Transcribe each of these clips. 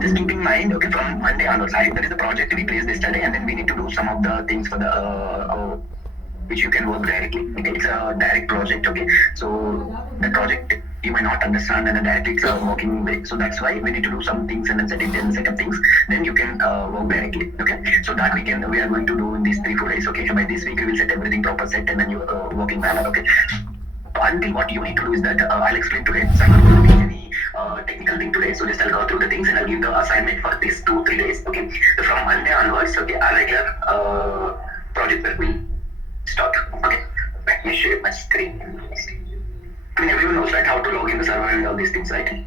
Just keep in mind, okay, from Monday onwards, there is a project we placed yesterday, and then we need to do some of the things for the which you can work directly. Okay, it's a direct project. Okay, so the project you might not understand, and then directly it's a working way. So that's why we need to do some things and then set up things. Then you can work directly. Okay, so that we are going to do in these 3-4 days. Okay, so by this week we will set everything proper set, and then you working manner. Okay, until what you need to do is that I'll explain today. So I'm not going to be any technical thing today. So just I'll go through the things and I'll give the assignment for these 2-3 days. Okay. So from Monday onwards, okay, our regular project work will start. Okay. Let me share my screen. I mean, everyone knows right how to log in the server and all these things, right?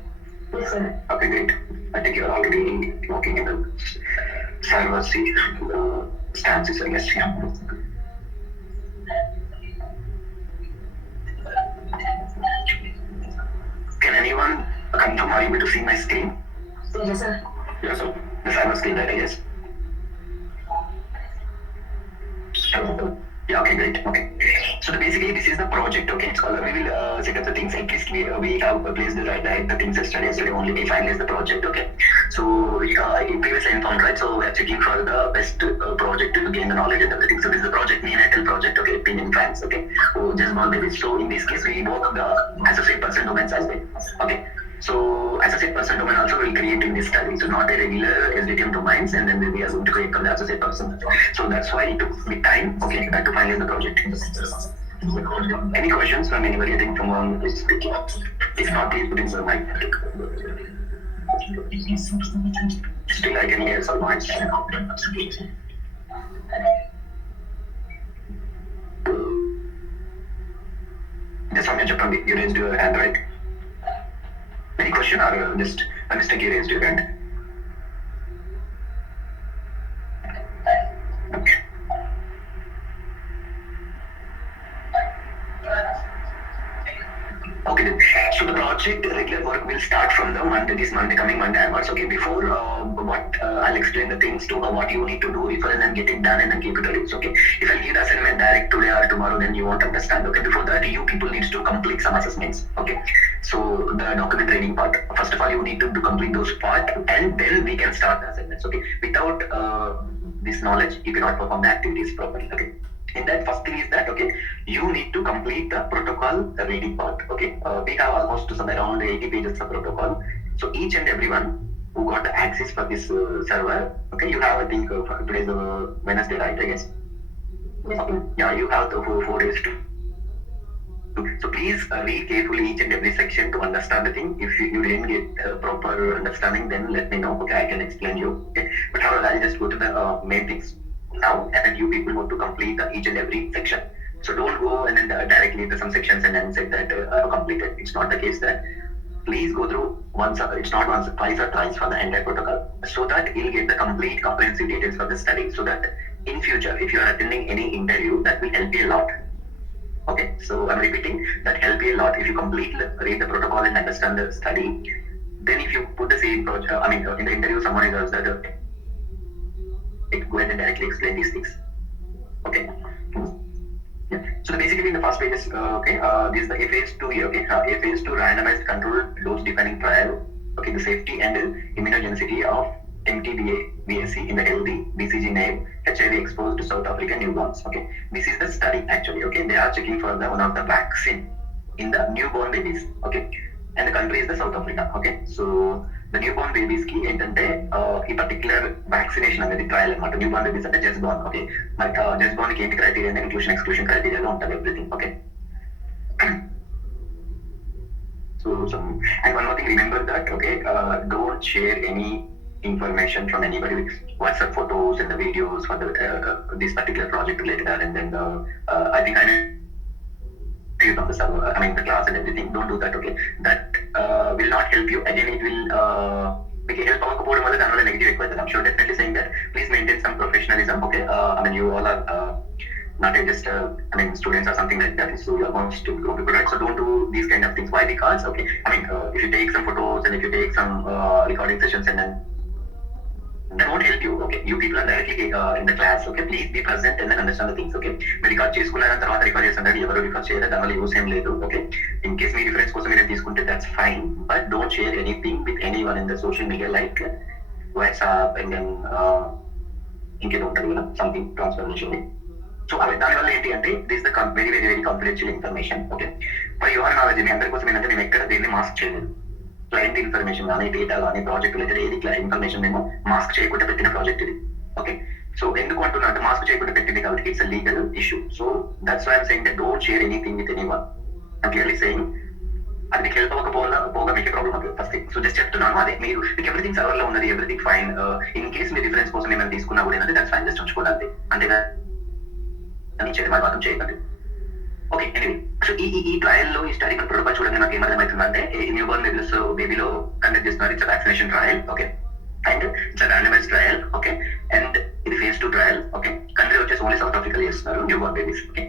Yes, sir. Okay, great. I think you're already working in the server. See the stances, I guess. Yeah. Can anyone confirm, are you able to see my screen? Yes, sir. Yeah, so the server screen, right, I guess. Yeah, okay, great. Okay. So basically, this is the project. Okay, it's called. We will set up the things. At least we have placed the things yesterday only. We finalized the project. Okay. So in previous informed, right? So we are checking for the best project to gain the knowledge and everything. So this is the project, Neonatal project. Okay, pin in France. Okay. Just one baby. So in this case, we work the associate person domains as well. Okay. So associate person domain also will create in this study. So not a regular SDTM domains, and then we are going to create from the associate person. So that's why it took me time, okay, to finalize the project. Any questions from anybody? I think from one is speaking. If not, please put in the mic. Still, I can hear some noise. Just from your Japan, you raised your hand, right? Any question or just a mistake you raised your hand? Okay. Okay then. So the project regular work will start from the coming Monday onwards. Okay, before I'll explain the things to what you need to do before and then get it done and then keep it ready. Okay, if I give the assignment direct today or tomorrow, then you won't understand. Okay, before that you people need to complete some assessments. Okay, so the document training part. First of all, you need to complete those part, and then we can start the assignments. Okay, without this knowledge, you cannot perform the activities properly. Okay. In that, first thing is that, okay, you need to complete the protocol reading part. Okay, we have almost some around 80 pages of protocol. So each and everyone who got the access for this server, okay, you have, I think today's Wednesday, right? I guess. Yes, sir. Yeah, you have the 4 days to. So please read carefully each and every section to understand the thing. If you didn't get proper understanding, then let me know. Okay, I can explain you. Okay, but however, I'll just go to the main things now, and then you people want to complete each and every section. So don't go and then directly into some sections and then say that I have completed. It's not the case that. Please go through once. It's not once, twice or twice for the entire protocol, so that you'll get the complete comprehensive details for the study. So that in future, if you are attending any interview, that will help you a lot. Okay, so I'm repeating that help you a lot if you completely read the protocol and understand the study. Then if you put the same project, in the interview, someone is that go ahead and directly explain these things. Okay. Yeah. So basically, in the first page is this is the phase 2 here. Okay, phase 2 randomized controlled dose defining trial. Okay, the safety and immunogenicity of MTBA-VSC in the healthy BCG-naive HIV exposed South African newborns. Okay, this is the study actually. Okay, they are checking for one of the vaccine in the newborn babies. Okay, and the country is the South Africa. Okay, so the newborn babies ki entante ఈ particular vaccination అనేది ట్రయల్ అనమాట. Newborn babies అంటే just born. Okay, మనకి just born కి ఏంటి criteria, inclusion exclusion క్రైటీరియాలో ఉంటుంది everything. Okay, so and one more thing, remember that, okay, don't share any information from anybody with WhatsApp photos and the videos for this particular project related, and then I think I know on the server, the class and everything. Don't do that. Okay, that will not help you. Again, it will help అవ్వకపోవడం వల్ల దానివల్ల నెగిటివ్ ఎక్కువ అవుతుంది. I'm sure definitely saying that please maintain some professionalism. Okay, you all are not just students or something like that. So you are going to grow people, right? So don't do these kind of things. Why? Because okay, if you take some photos and if you take some recording sessions and then that won't help you. Okay. Okay, you people are directly in the class. Okay, please be present and then understand the things. Okay, మీరు రికార్డ్ చేసుకున్న తర్వాత రికార్డ్ చేస్తున్నారు, ఎవరు రికార్డ్ చేయలేదు, దానివల్ల use ఏం లేదు. Okay, in case మీ రిఫరెన్స్ కోసం మీరు తీసుకుంటే that's fine, but don't share anything with anyone in the social media like WhatsApp and then ఇంకేదో ఉంటుంది కదా సంథింగ్ ట్రాన్స్ఫర్మేషన్. సో అవి దానివల్ల ఏంటి అంటే this the very very very confidential information. Okay, for your knowledge మీ అందరి కోసం ఏంటంటే మేము ఎక్కడ దేన్ని మాస్క్ చేయలేదు. క్లయింట్ ఇన్ఫర్మేషన్ కానీ డేటా కానీ ప్రాజెక్ట్ రిలేటెడ్ ఏది ఇన్ఫర్మేషన్ మేము మాస్క్ చేయకుండా పెట్టిన ప్రాజెక్ట్ ఇది. ఓకే, సో ఎందుకు అంటున్నా అంటే మాస్క్ చేయకుండా పెట్టింది కాబట్టి it's legal issue. So that's why I'm saying that don't share anything with anyone. I'm clearly saying అది మీకు హెల్ప్ అవ్వకపోగా మీకు ప్రాబ్లమ్ అవుతుంది ఫస్ట్ థింగ్. సో జస్ట్ చెప్తున్నాను, అదే మీరు మీకు ఎవ్రీథింగ్ సర్వర్ లో ఉన్నది, ఎవ్రీథింగ్ ఫైన్. ఇన్ కేస్ మీ రిఫరెన్స్ కోసం ఏమైనా తీసుకున్నా కూడా ఏంటంటే దట్స్ ఫైన్, జస్ట్ ఉంచుకోవాలి అంతేగా చేయడం మాత్రం చేయకండి. ఓకే, ఎనీవే, సో ఈ ట్రయల్ లో ఈ స్టడీ ప్రోటోకాల్ చూడండి నాకు ఏమర్థమవుతుందంటే న్యూ బోర్న్ బేబీలో కండక్ట్ చేస్తున్నారు. It's vaccination trial. Okay, and it's randomise trial. Okay, and ఇది phase 2 ట్రయల్. ఓకే, కంట్రీ వచ్చేసి ఓన్లీ సౌత్ ఆఫ్రికా చేస్తున్నారు న్యూ బోర్న్ బేబీస్. ఓకే,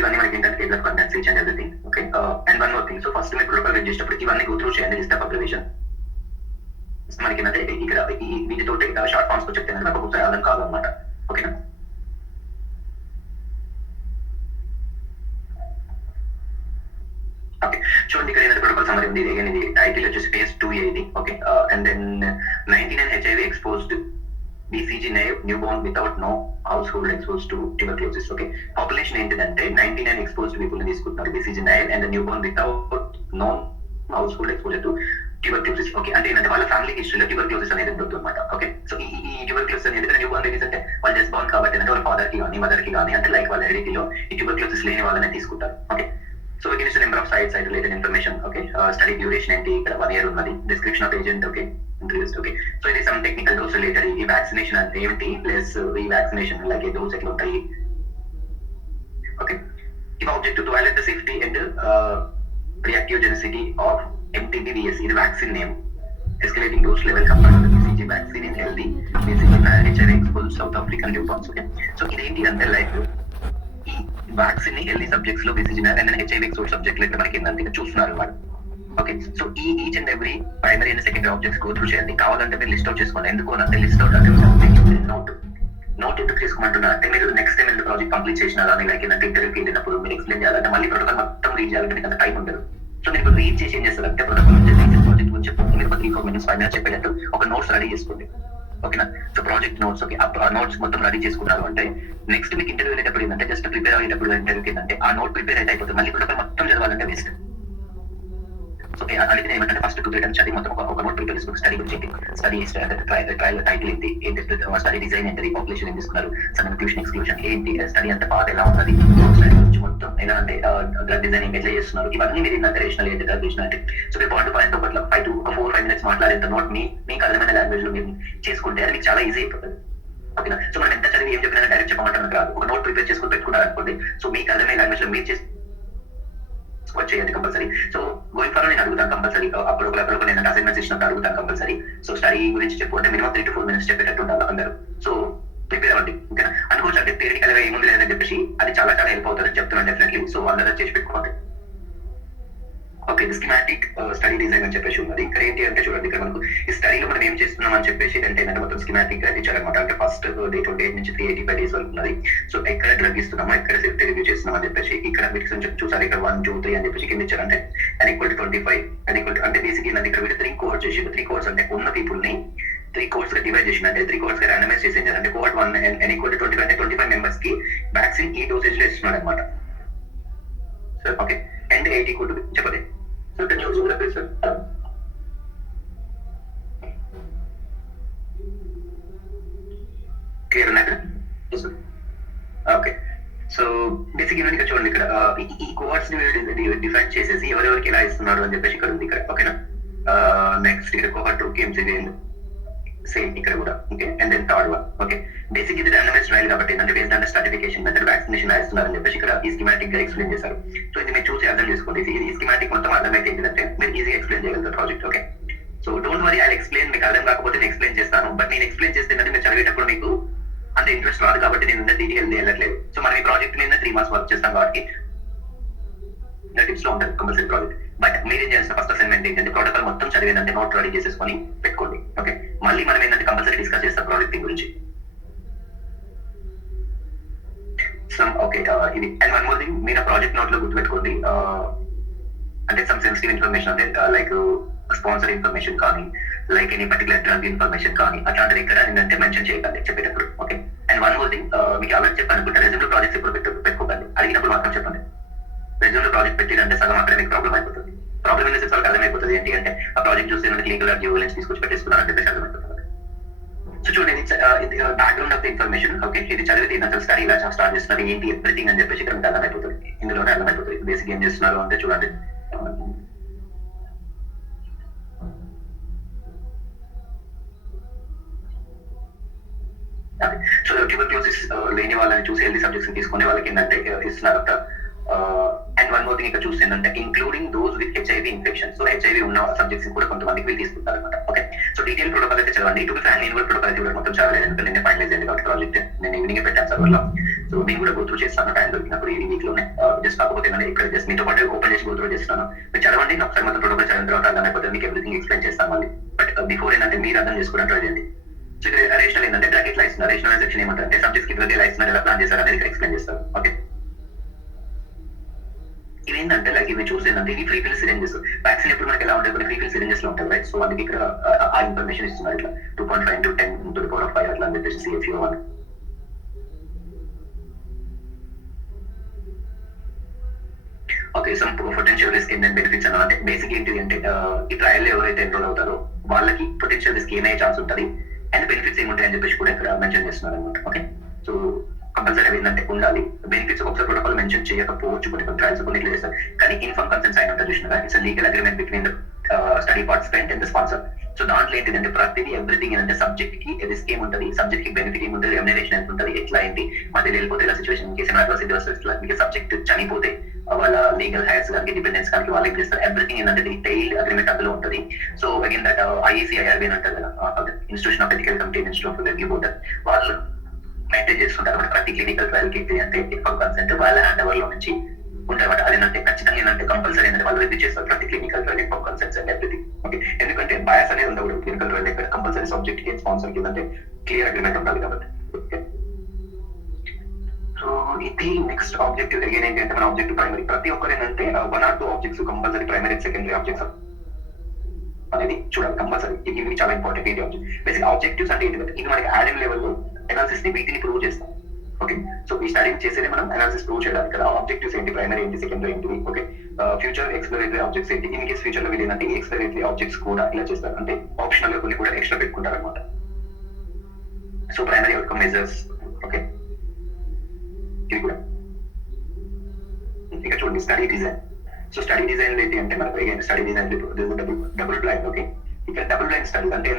ఇవన్నీ మనకి ఏంటంటే table of contents each and everything. Okay, and one more thing, so first మీరు protocol read చేసేటప్పుడు ఇవన్నీ go through చేయండి. లిస్ట్ ఆఫ్ అబ్జర్వేషన్ మనకి ఏంటంటే ఇక్కడ వీటితో షార్ట్ ఫార్మ్స్ చెప్తే నాకు ఒకసారి అర్థం కాదు అనమాట. ఓకేనా, ఓకే, చూడండి ఇక్కడ ఏంటంటే ప్రోటోకాల్ సమ్మరీ ఉంది. ఇది టైటిల్ వచ్చేసి phase 2A ఇది. Okay, and then 99 HIV exposed BCG newborn without no household exposed to tuberculosis. Okay, population ఏంటిదంటే 99 exposed people తీసుకుంటున్నారు BCG naive and newborn without no household exposure to tuberculosis. Okay, అంటే ఏంటంటే వాళ్ళ ఫ్యామిలీ హిస్టరీలో ట్యూబర్క్లోసిస్ అనేది ఉంటుంది అనమాట. ఓకే, సో ఈ ట్యూబర్క్లోసిస్ అనేది న్యూ బోర్న్ బేబీస్ అంటే వాళ్ళు జస్ట్ బోర్న్ కాబట్టి అంటే వాళ్ళ ఫాదర్ కి కానీ మదర్ కి కానీ అంటే లైక్ వాళ్ళ హెరిడిటీలో ఈ ట్యూబర్క్లోసిస్ లేని వాళ్ళనే తీసుకుంటారు. Okay, so it is number of site related information. Okay, study duration ఏంటి, ఇక్కడ 1 year ఉన్నది, description of agent. Okay, interest. Okay, so ఇది సమ్ టెక్నికల్ డోస్ రిలేటెడ్. ఈ వ్యాక్సినేషన్ అంటే ఏంటి ప్లస్ ఈ వ్యాక్సినేషన్ లైక్ ఈ డోస్ ఎట్లా ఉంటాయి. ఓకే, ఇవి objective to valuate the safety and reactogenicity of MTBVS. ఇది vaccine name. Escalating dose level compared to the BCG vaccine in healthy BCG HIV exposed South African newborns. Okay, so ఇదేంటి అంటే లైక్ ఈ వ్యాక్సిన్ ని healthy subjects లో BCG and HIV exposed subject లో ఇట్లా మనకి ఏంటంటే చూస్తున్నారు వాళ్ళు. ఓకే, సో ఈ each and every primary and secondary objects go through చేయండి. కావాలంటే మీరు లిస్ట్ అవుట్ చేసుకోండి. ఎందుకు అంటే లిస్ట్ అవుట్ అంటే నోట్ ఎందుకు చేసుకోమంటున్నా అంటే మీరు నెక్స్ట్ టైం ప్రాజెక్ట్ కంప్లీట్ చేసినా కానీ లైక్ ఏంటంటే ఇంటర్వ్యూకి వెళ్ళినప్పుడు మీరు ఎక్స్ప్లెయిన్ చేయాలంటే మళ్ళీ ప్రోటోకాల్ మొత్తం రీడ్ చేయాలంటే మీకు అంత టైం ఉండదు. సో మీరు రీడ్ చేసి ఏం చేస్తారంటే ప్రోటోకాల్ ప్రాజెక్ట్ గురించి మీరు 3-4 minutes 5 minutes చెప్పేటట్టు ఒక నోట్స్ రెడీ చేసుకోండి. ఓకేనా, సో ప్రాజెక్ట్ నోట్స్. ఓకే, ఆ నోట్స్ మొత్తం రెడీ చేసుకున్నారు అంటే నెక్స్ట్ మీకు ఇంటర్వ్యూ వెళ్ళేటప్పుడు ఏంటంటే జస్ట్ ప్రిపేర్ అయ్యేటప్పుడు ఇంటర్వ్యూకి ఏంటంటే ఆ నోట్ ప్రిపేర్ అయితే అయిపోతుంది. మళ్ళీ ప్రోటోకాల్ మొత్తం చదవాలంటే వేస్ట్. సో అందుకని ఏమంటే ఫస్ట్ 2-3 times చదివి మొత్తం ఒక నోట్ ప్రిపేర్ చేసుకుని స్టడీ గురించి స్టడీ ట్రయల్ టైటిల్ ఏంటి, స్టడీ డిజైన్ ఏంటి, పాపులేషన్ ఏం తీసుకున్నారు, సమ్ ఇంక్లూషన్ ఎక్స్క్లూషన్ ఏంటి, స్టడీ అంత పార్ట్ ఎలా ఉన్నది, స్టడీ గురించి మొత్తం ఎలా అంటే డ్రగ్ డిజైనింగ్ ఎట్లా చేస్తున్నారు, ఇవన్నీ మీరు ఏంటంటే రేషనల్ ఏంటి డ్రగ్ అంటే. సో మీరు పాయింట్ ఒకటి 4-5 minutes మాట్లాడేంత నోట్ మీకు అర్థమైన లాంగ్వేజ్ లో మీరు చేసుకుంటే అది మీకు చాలా ఈజీ అయిపోతుంది. ఓకేనా, సో మనం ఎంత చదివి ఏం చెప్పినా డైరెక్ట్ చెప్పమంటారు కాదు, ఒక నోట్ ప్రిపేర్ చేసుకుని పెట్టుకున్నారు అనుకోండి. సో మీకు అర్థమైన లాంగ్వేజ్ లో మీరు చేయండి కంపల్సరీ. సో గోయింగ్ ఫార్వర్డ్ నేను అడుగుతాను కంపల్సరీ, అప్పుడు నేను అసైన్మెంట్స్ ఇచ్చినప్పుడు అడుగుతాను కంపల్సరీ. సో స్టడీ గురించి చెప్పు అంటే మినిమం 3-4 minutes చెప్పేటట్టు ఉండాలి అందరూ. సో ప్రిపేర్ అవ్వండి. ఓకేనా, అనుకోవచ్చు అంటే థియరిటికల్ గా ఏముంది లేదని చెప్పేసి అది చాలా చాలా హెల్ప్ అవుతుందని చెప్తున్నాను డెఫినెట్లీ. సో అందరూ చేసి పెట్టుకోండి. ఓకే, స్కీమాటిక్ స్టడీ డిజైన్ అని చెప్పేసి ఉన్నది. ఇక్కడ ఏంటి అంటే చూడండి, ఇక్కడ మనకు ఈ స్టడీలో మనం ఏం చేస్తున్నాం అని చెప్పేసి అంటే మొత్తం స్కీమాటిక్ గా ఇచ్చారనమాట. అంటే ఫస్ట్ డే 28 నుంచి 385 days వరకు ఉన్నది. సో ఎక్కడ డ్రగ్ ఇస్తున్నామో ఎక్కడ సేఫ్టీ రివ్యూ చేస్తున్నాం అని చెప్పేసి ఇక్కడ మీకు చూసారు. ఇక్కడ 1, 2, 3 అని చెప్పేసి కింద ఇచ్చారంటే n=25 అంటే బేసిక్ ఏంటంటే ఇక్కడ 3 కోడ్స్ చేసి 3 కోడ్స్ అంటే ఉన్న పీపుల్ ని 3 కోడ్స్ గా డివైడ్ చేసిన అంటే 3 కోడ్స్ గా ర్యాండమైజ్ చేసి అంటే కోడ్ 1 n=25 అంటే 25 members కి వ్యాక్సిన్ ఈ డోసేజ్ లో ఇస్తున్నాడు అనమాట. సో ఓకే, అండ్ 80 చెప్పండి. So the news will appear, sir. Clear na? Yes, sir. Okay. So basically ఇక్కడ చూడండి, ఇక్కడ ఈ కోవర్స్ డిఫైన్ చేసేసి ఎవరెవరికి ఎలా ఇస్తున్నారు అని చెప్పేసి ఇక్కడ ఉంది ఇక్కడ. ఓకేనా, నెక్స్ట్ ఇక్కడ కోహర్ట్ 2 గేమ్స్ సేమ్ ఇక్కడ కూడా. Okay, and then third one. Okay, basic ఇది ర్యాండమైజ్ ట్రయల్ కాబట్టి ఏంటంటే based on certification method vaccination ఇస్తున్నారని చెప్పేసి ఇక్కడ ఈ స్కీమాటిక్ గా ఎక్స్ప్లెయిన్ చేశారు. సో ఇది మీరు చూసి అర్థం చేసుకోండి. ఈ స్కీమాటిక్ మొత్తం అర్థమైతే ఏంటంటే మీరు ఈజీగా ఎక్స్ప్లెయిన్ చేయగలుగుతారు project. Okay, so don't worry, I explain. మీకు అర్థం కాకపోతే నేను ఎక్స్ప్లెయిన్ చేస్తాను, బట్ నేను ఎక్స్ప్లెయిన్ చేస్తే మీరు చదివేటప్పుడు మీకు అంత ఇంట్రెస్ట్ రాదు కాబట్టి నేను డీటెయిల్ వెళ్ళట్లేదు. సో మనం ఈ ప్రాజెక్ట్ మీద 3 months వర్క్ చేస్తాం కాబట్టి టిప్స్ లో ఉంటుంది కంపల్సరీ ప్రాజెక్ట్. బట్ మీరేం చేసిన ఫస్ట్ అసైన్మెంట్ అంటే ఏంటంటే ప్రోటోకాల్ మొత్తం చదివేదంటే నోట్ రెడీ చేసేసుకొని పెట్టుకోండి. ఓకే, మళ్ళీ మనం ఏంటంటే కంపల్సరీ డిస్కస్ చేస్తాం ప్రాజెక్ట్ గురించి. ఓకే, ఇది అండ్ వన్ మోర్ థింగ్, మీరు ప్రాజెక్ట్ నోట్ లో గుర్తుపెట్టుకోండి. అంటే సమ్ సెన్సిటివ్ ఇన్ఫర్మేషన్ అంటే లైక్ స్పాన్సర్ ఇన్ఫర్మేషన్ కానీ, like any particular drug information కానీ అట్లాంటిది ఇక్కడ ఏంటంటే మెన్షన్ చేయకండి చెప్పేటప్పుడు. Okay, and one more thing, మీకు ఆల్రెడీ చెప్పాను అనుకుంటే రెజ్యూమ్ లో ప్రాజెక్ట్స్ ఎప్పుడు పెట్టుకోకండి, అడిగినప్పుడు మాత్రం చెప్పండి. రెజ్యూమ్ లో ప్రాజెక్ట్ పెట్టిందంటే సగం అక్కడ మీకు ప్రాబ్లం అయిపోతుంది. ప్రాబ్లం ఏంటంటే వాళ్ళకి అర్థమైపోతుంది ఏంటి అంటే ఆ ప్రాజెక్ట్ చూస్తే లీగల్ జియోలెన్స్ తీసుకొచ్చి పెట్టేసుకున్నారని చెప్పేసి అర్థమైపోతుంది. సో చూడండి, background of the information. Okay, ఇది చదివితే అసలు స్టడీ ఇలా స్టార్ట్ చేస్తున్నారు ఏంటి ఎవ్రీథింగ్ అని చెప్పేసి ఇక్కడ మీకు అర్థమైపోతుంది. ఇందులోనే అర్థమైపోతుంది బేసిక్ ఏం చేస్తున్నారు అంటే చూడండి. సో ట్యూబర్క్లోసిస్ లేని వాళ్ళని చూసి హెల్తీ సబ్జెక్ట్స్ తీసుకునే వాళ్ళకి ఏంటంటే ఇస్తున్నారు. అండ్ వన్ మోర్ థింగ్ ఇక్కడ చూస్తే ఏంటంటే including those with HIV infection. So HIV ఉన్న సబ్జెక్ట్స్ కూడా కొంతమందికి వీళ్ళు తీసుకుంటారు అనమాట. ఓకే, సో డీటెయిల్ ప్రోటోకాల్ అయితే చదవండి. ఇటు ఫ్యాన్ నేను కూడా ప్రోటోకాల్ అయితే మొత్తం చదవలేదు, ఎందుకంటే నేను ఫైనలైజ్ అయింది కాబట్టి ప్రాజెక్ట్ నేను ఈవినింగ్ పెట్టాను సర్వర్లో. సో నేను కూడా గోత్రూ చేస్తాను టైం దొరికినప్పుడు ఈ వీక్ లోనే. జస్ట్ కాకపోతే ఇక్కడ జస్ట్ మీతో పాటు ఓపెన్ చేసి గోత్రూ చేస్తున్నాను. మీరు చదవండి, ఒకసారి మొత్తం ప్రోటోకాల్ చదివిన తర్వాత అర్థమైపోతుంది, మీకు ఎవ్రీథింగ్ ఎక్స్ప్లెయిన్ చేస్తాను మళ్ళీ. బట్ బిఫోర్ ఏంటంటే మీరు అర్థం చేసుకోవడం ట్రై చేయండి. సో ఇక్కడ రేషనల్ ఏంటంటే బ్రాకెట్ లా ఇస్తున్నారు. రేషనల్ సెక్షన్ ఏమంటారంటే సబ్జెక్ట్స్ కి ఎలా ఇస్తున్నారు, ఎలా ప్లాన్ చేస్తారు అనేది ఇక్కడ ఎక్స్ప్లెయిన్ చేస్తారు. ఓకే, ఇవేంటంటే లైక్ ఇవి చూసేందంటే ఇవి ఫ్రీ ఫిల్ సిరింజెస్. వ్యాక్సిన్ ఎప్పుడు మనకి ఎలా ఉంటాయి, కొన్ని ఫ్రీ ఫిల్ సిరింజెస్ లో ఉంటాయి, రైట్? సో అందుకే ఇక్కడ ఆ ఇన్ఫర్మేషన్ ఇస్తున్నారు ఇట్లా 2.5 into 10⁵ అట్లా అని చెప్పేసి CFU1. Okay, some potential risk and benefits అన్న అంటే బేసిక్ ఏంటిది అంటే ఈ ట్రయల్ ఎవరైతే ఎన్రోల్ అవుతారో వాళ్ళకి పొటెన్షియల్ రిస్క్ ఏమయ్యే ఛాన్స్ ఉంటుంది అండ్ బెనిఫిట్స్ ఏముంటాయి అని చెప్పేసి కూడా ఇక్కడ మెన్షన్ చేస్తున్నారు అనమాట. ఓకే, సో కంపల్సరీ ఏంటంటే ఉండాలి. బెనిఫిట్స్ ఒకసారి ప్రోటోకాల్ మెన్షన్ చేయకపోవచ్చు, కొన్ని ట్రయల్స్ కొన్ని ఇట్లా చేస్తారు, కానీ ఇన్ఫార్మ్ కన్సెంట్ సైన్ ఉంటుంది చూసినా. It's legal agreement between the study participant and the sponsor. So దాంట్లో ఏంటిదంటే ప్రతిదీ ఎవ్రీథింగ్ ఏంటంటే సబ్జెక్ట్ కి రిస్క్ ఏముంటుంది, సబ్జెక్ట్ కి బెనిఫిట్ ఏముంటుంది, రెమ్యునరేషన్ ఎంత ఉంటుంది, ఎట్లా ఏంటి మధ్యలో వెళ్ళిపోతే ఇలా సిచువేషన్ కేసు సబ్జెక్ట్ చనిపోతే వాళ్ళ లీగల్ హైర్స్ కానీ డిపెండెన్స్ కానీ వాళ్ళు ఏం చేస్తారు, ఎవ్రీథింగ్ ఏంటంటే డీటెయిల్ అగ్రిమెంట్ అందులో ఉంటుంది. సో అగైన్ దట్ IACIRB అని ఉంటుంది కదా, institution of ethical committee institute of review board, వాళ్ళు మెయింటైన్ చేస్తుంటారు ప్రతి క్లినికల్ ట్రయల్ కి అంటే ఇన్ఫార్మ్ కన్సెంట్ వాళ్ళ హ్యాండ్ ఓవర్ లో నుంచి ఉంటాయన్నమాట. అదేంటే ఖచ్చితంగా ఏంటంటే కంపల్సరీ ఏంటంటే వాళ్ళు రివ్యూ చేస్తారు ప్రతి clinical trial inform consents and everything. Okay, ఎందుకంటే బయాస్ అనేది ఉండకూడదు క్లినికల్ ట్రయల్ దగ్గర, కంపల్సరీ సబ్జెక్ట్ కి స్పాన్సర్ కి అంటే క్లియర్ అగ్రిమెంట్ ఉండాలి కాబట్టి. ఓకే, సో ఇది నెక్స్ట్ ఆబ్జెక్టివ్. అగైన్ ఏంటంటే మన ఆబ్జెక్టివ్ ప్రైమరీ, ప్రతి ఒక్కరు ఏంటంటే 1 or 2 objects compulsory primary secondary objects అనేది చూడాలి కంపల్సరీ. ఇవి చాలా ఇంపార్టెంట్. ఏంటి ఆబ్జెక్ట్ బేసిక్ ఆబ్జెక్టివ్స్ అంటే ఏంటి, ఇది మనకి యాడమ్ లెవెల్లో అనాలిసిస్ ని వీటిని ప్రూవ్ చేస్తాం. ఓకే, సో ఈ స్టడీ చేసేది మనం అనాలిసిస్ ప్రూవ్ చేయడానికి కదా. ఆబ్జెక్టివ్స్ ఏంటి, ప్రైమరీ ఏంటి, సెకండరీ ఏంటి. ఓకే, ఫ్యూచర్ ఎక్స్ప్లోరేటరీ ఆబ్జెక్ట్స్ ఏంటి, ఇన్ కేస్ ఫ్యూచర్ లో ఏంటంటే ఈ ఎక్స్ప్లోరేటరీ ఆబ్జెక్ట్స్ కూడా ఇలా చేస్తారు, అంటే ఆప్షనల్ గా కొన్ని కూడా ఎక్స్ట్రా పెట్టుకుంటారు అనమాట. So primary outcome measures. Okay, ఇది కూడా ఇక చూడండి study design. So study design ఏంటి అంటే మనకు study design double blind. Okay, ఇక్కడ డబుల్ బ్లైండ్ స్టడీ అంటే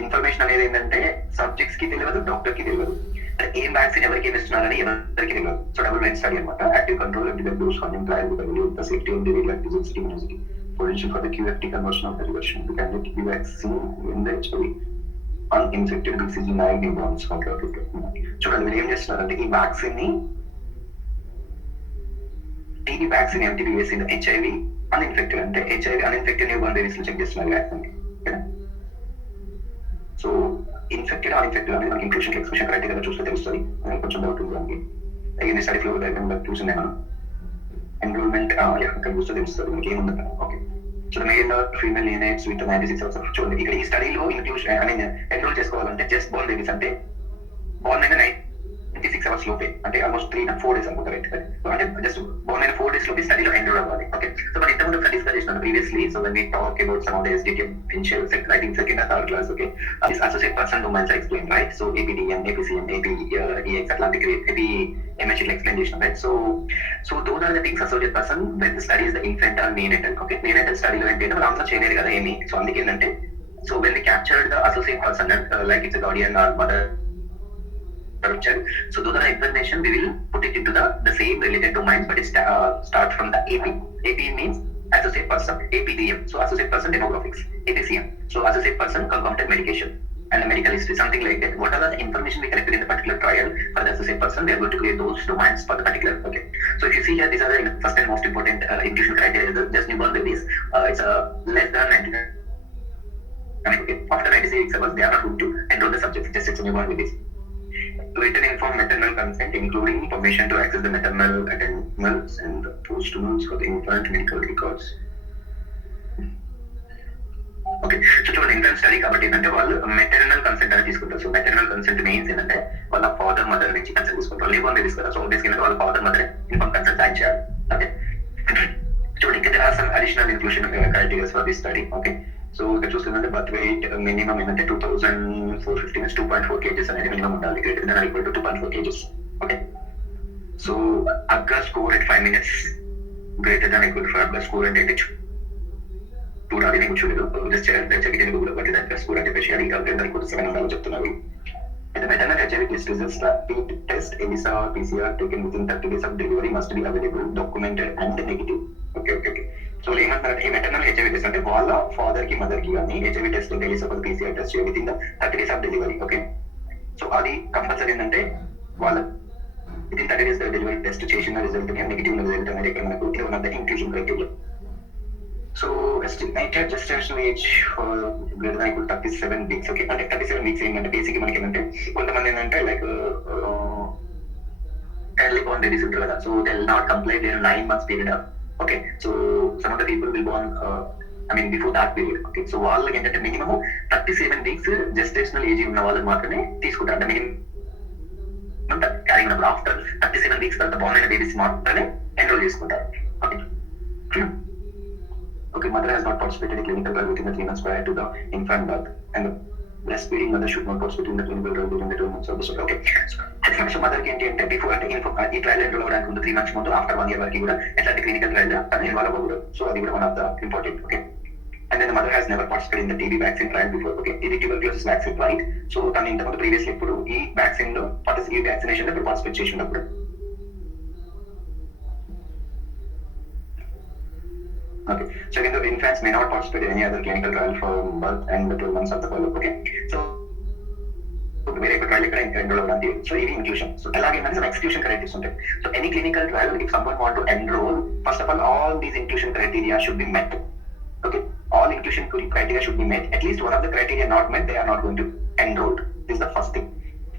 ఇన్ఫర్మేషన్ అనేది ఏంటంటే సబ్జెక్ట్స్ కి తెలియదు, డాక్టర్ కి తెలియదు, ఏం వ్యాక్సిన్ ఎవరికి ఏమి ఇస్తున్నారని ఎవరికి తెలియదు. సో డబుల్ బ్లైండ్ స్టడీ అనమాట. యాక్టివ్ కంట్రోల్ అండ్ డోస్ కాన్యం trial with the safety and relative immunity potential for the QFT conversion of the reversion to candidate కి vaccine in the HIV uninfected BCG9 newborns. చూడండి మీరు ఏం చేస్తున్నారంటే ఈ వ్యాక్సిన్ ని TB vaccine MTB వేసింది, HIV అన్ఇన్ఫెక్టెడ్ అంటే HIV అన్ఇన్ఫెక్టెడ్ న్యూబార్న్ బేబీస్ చెక్ చేస్తున్నారు వ్యాక్సిన్. సో ఇన్ఫెక్టెడ్ అన్ఇన్ఫెక్టెడ్ అనేది మనకి ఇంక్లూషన్ ఎక్స్క్లూషన్ క్రైటీరియా చూస్తే తెలుస్తుంది. కొంచెం డౌట్ ఉంది దానికి. అగైన్ స్టడీ ఫ్లో డయాగ్రామ్ చూసిందే మనం ఎన్రోల్మెంట్ ఇక్కడ చూస్తే తెలుస్తుంది మనకి ఏముంది. Okay, so male female units with 96 hours. చూడండి ఇక్కడ ఈ స్టడీలో ఇంక్లూషన్ ఐ మీన్ ఎన్రోల్ చేసుకోవాలంటే జస్ట్ బోర్న్ బేబీస్ అంటే బోర్న్ అయిన 96 hours లోపే, అంటే ఆల్మోస్ట్ 3 to 4 days అనుకుంటారు. అంటే జస్ట్ బోర్న్ అయిన 4 days లోపే స్టడీలో ఎన్రోల్ అవ్వాలి. ఓకే, సో మనం ఇంతకుముందు డిస్కస్ చేసినాం previously. So when we talk about some of the SDK initial writing second or third class, okay, this associate person domains are explained, right? So APDM, APCM, APEX అట్లాంటి APMH ఇట్లా ఎక్స్ప్లెయిన్ చేసినాం, right? So those are the things associate person when the study is the infant or neonatal. Okay, neonatal స్టడీలో ఏంటంటే మనం ఆన్సర్ చేయలేరు కదా ఏమి. సో అందుకే ఏంటంటే so when we captured the associate person like it's a guardian or mother child, so those are the information we will put it into the same related domains, but it start from the AP means associate person, APDM, so associate person demographics, APCM, so associate person concomitant medication and the medical history, something like that. What are the information we collected in the particular trial for the associate person, they are going to create those domains for the particular. Okay, so if you see here, these are the first and most important inclusion criteria. Just newborn baby days. It's less than 99. Okay, after 96 hours, they are not going to enroll the subjects. Just it's a newborn babies. Written informed maternal consent, including permission to access the maternal attendants and the postmortems for the infant medical records. Okay, so చూడండి infant study కాబట్టి ఏంటంటే వాళ్ళు maternal consent అనేది తీసుకుంటారు. So maternal consent means ఏంటంటే వాళ్ళ father mother నుంచి consent తీసుకుంటారు. లేబర్ బేబీస్ కదా, సో బేసిక్ వాళ్ళ father mother inform consent sign చేయాలి. ఓకే, చూడండి ఇక్కడ there are some additional inclusion criteria for this study. Okay, so ఇక్కడ చూస్తుందంటే బర్త్ వెయిట్ మినిమం ఏంటంటే 2450 మీన్స్ 2.4 kgs అనేది మినిమం ఉండాలి. Greater than or equal to 2.4 kgs. Okay, so అగ్గా score at 5 minutes greater than equal to అగ్గా score అంటే చూడాలి. నేను చూడలేదు, జస్ట్ చెక్ గూగుల్ బట్టి దానికి స్కోర్ అంటే స్పెషల్ ఇంకా దానికి కూడా 7 ఉండాలని చెప్తున్నారు. అయితే maternal HIV test results, rapid test, ELISA or PCR taken within 30 days of delivery must be available, documented and negative. Okay. So ఏమంటారంటే ఈ మెటర్నల్ HIV టెస్ట్ అంటే వాళ్ళ ఫాదర్ కి మదర్ కి కానీ HIV test ELISA or PCR test with in the 30 days of delivery. Okay, so అది కంపల్సరీ ఏంటంటే వాళ్ళ with in 30 days delivery test చేసిన రిజల్ట్ నెగిటివ్ రిజల్ట్ అనేది ఇక్కడ మనకు one of the inclusion criteria. So estimated gestation age for greater than equal 37 weeks. Okay, అంటే 37 weeks ఏంటంటే బేసిక్ మనకి ఏంటంటే కొంతమంది ఏంటంటే లైక్ ఎర్లీ బోర్న్ బేబీస్ ఉంటారు కదా, so they will not complete there 9 months period. Okay, so some of the people will Born before that period. Okay, so వాళ్ళకి ఏంటంటే మినిమం 37 weeks జెస్టేషనల్ ఏజ్ ఉన్న వాళ్ళకి మాత్రమే తీసుకుంటారు. అంటే మినిమం క్యారీ ఉన్నప్పుడు ఆఫ్టర్ 37 weeks తర్వాత బోర్న్ అయిన బేబీస్ మాత్రమే ఎన్రోల్ చేసుకుంటారు. Okay, mother has not participated in clinical trial within the 3 months prior to the infant birth, and the breastfeeding mother should not participate in the clinical trial during the 2 months of the birth. Okay, so mother ki enti ante before ante ఈ trial enrol అవడానికి ముందు 3 months ముందు ఆఫ్టర్ 1 year వరకు కూడా ఎట్లాంటి clinical trial తను ఇన్వాల్వ్ అవ్వకూడదు. సో అది కూడా one of the important. Okay, and then the mother has never participated in the TB vaccine trial before. Okay, ఇది tuberculosis vaccine, right? సో తను ఇంతకుముందు ప్రీవియస్లీ ఇప్పుడు ఈ వ్యాక్సిన్ లో ఈ వ్యాక్సినేషన్ లో పార్టిసిపేట్ చేసి ఉన్నప్పుడు. Okay, so again, the infants may not participate in any other clinical trial for birth and the 12 months of the follow-up. Okay, so వేరే ఒక ట్రయల్ ఇక్కడ ఎన్రోల్ అవ్వడానికి. సో ఇవి ఇంక్లూషన్. సో అలాగే మనకి some exclusion criteria ఉంటాయి. So any clinical trial, if someone want to enroll, first of all these inclusion criteria should be met. Okay, all inclusion criteria should be met. At least one of the criteria not met, they are not going to enroll. This is the first thing.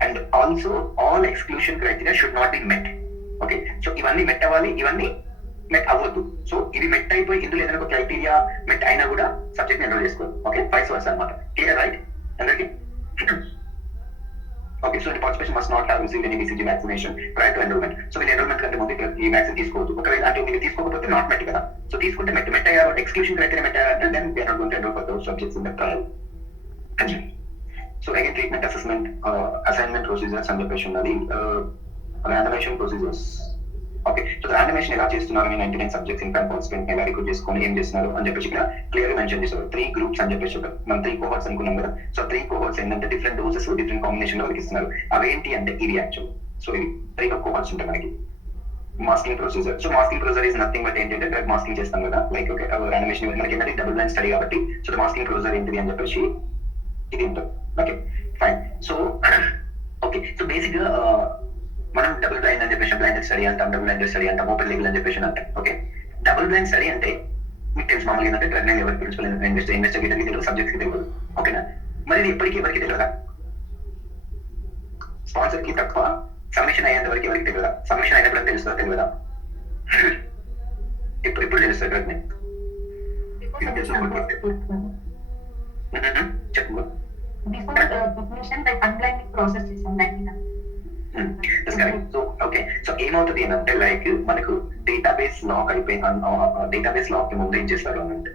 And also all exclusion criteria should not be met. Okay, so ఇవన్నీ మెట్ అవ్వాలి, ఇవన్నీ మెట్ అవ్వద్దు. సో ఇది మెట్ అయిపోయి ఇందులో ఏదైనా ఒక criteria met అయినా కూడా సబ్జెక్ట్ ఎన్రోల్ చేసుకోవాలి. ఓకే, 5 వర్స్ అనమాట. క్లియర్, రైట్ అందరికి? Okay, so participation must not have received any BCG vaccination prior to enrolment. So మీరు ఎన్రోల్మెంట్ కంటే ముందు ఈ వ్యాక్సిన్ తీసుకోవద్దు. ఒకవేళ అంటే మీరు తీసుకోకపోతే నాట్ మెట్ కదా. సో తీసుకుంటే మెట్ అయ్యారు, ఎక్స్క్లూషన్ క్రైటీరియా మెట్ అయ్యారంటే then we are not going to enrol for those subjects in the trial. So again treatment assessment assignment procedures అని చెప్పేసి ఉన్నది. Randomization procedures. Okay, so randomization ఎలా చేస్తున్నారు? 99 సబ్జెక్ట్స్ ఇన్ఫాంట్ పార్టిసిపెంట్ ఎలా రిక్రూట్ చేసుకొని ఏం చేస్తున్నారు అని చెప్పేసి ఇక్కడ క్లియర్ మెన్షన్ చేశారు. 3 groups అని చెప్పేసి మనం 3 cohorts అనుకున్నాం కదా. సో 3 cohorts ఏంటంటే డిఫరెంట్ డోసెస్ డిఫరెంట్ కాంబినేషన్ లో వాళ్ళకి ఇస్తున్నారు. అవేంటి అంటే ఇవి యాక్చువల్. సో ఇవి 3 cohorts ఉంటాయి మనకి. Masking procedure. So masking procedure is nothing but ఏంటంటే డ్రగ్ మాస్కింగ్ చేస్తాం కదా. లైక్ ఓకే, ర్యాండమైజేషన్ మనకి ఏంటంటే డబుల్ బ్లైండ్ స్టడీ కాబట్టి సో మాస్కింగ్ ప్రొసీజర్ ఏంటిది అని చెప్పేసి ఇది ఉంటుంది. Okay, fine. So okay, so basic గా మనం డబుల్ బ్లైండ్ అని చెప్పేసి బ్లైండెడ్ స్టడీ అంటాం, డబుల్ బ్లైండెడ్ స్టడీ అంటాం, ఓపెన్ లేబుల్ అని చెప్పేసి అంటాం. ఓకే, డబుల్ బ్లైండ్ స్టడీ అంటే మీకు తెలుసు మామూలుగా ఏంటంటే డ్రగ్ నేమ్ ఎవరికి ప్రిన్సిపల్ ఇన్వెస్టిగేటర్ కి తెలియదు, సబ్జెక్ట్ కి తెలియదు. ఓకేనా, మరి ఇది ఎప్పటికీ ఎవరికి తెలియదా? స్పాన్సర్ కి తప్ప సబ్మిషన్ అయ్యేంత వరకు ఎవరికి తెలియదా? సబ్మిషన్ అయినప్పుడు తెలుస్తుందా తెలియదా? ఎప్పుడు తెలుస్తుంది డ్రగ్ నేమ్? చెప్పు. సో ఓకే, సో ఏమవుతుంది అంటే లైక్ మనకు డేటాబేస్ లాక్ అయిపోయింది. డేటాబేస్ లాక్ కి ముందు ఏం చేస్తారు అంటే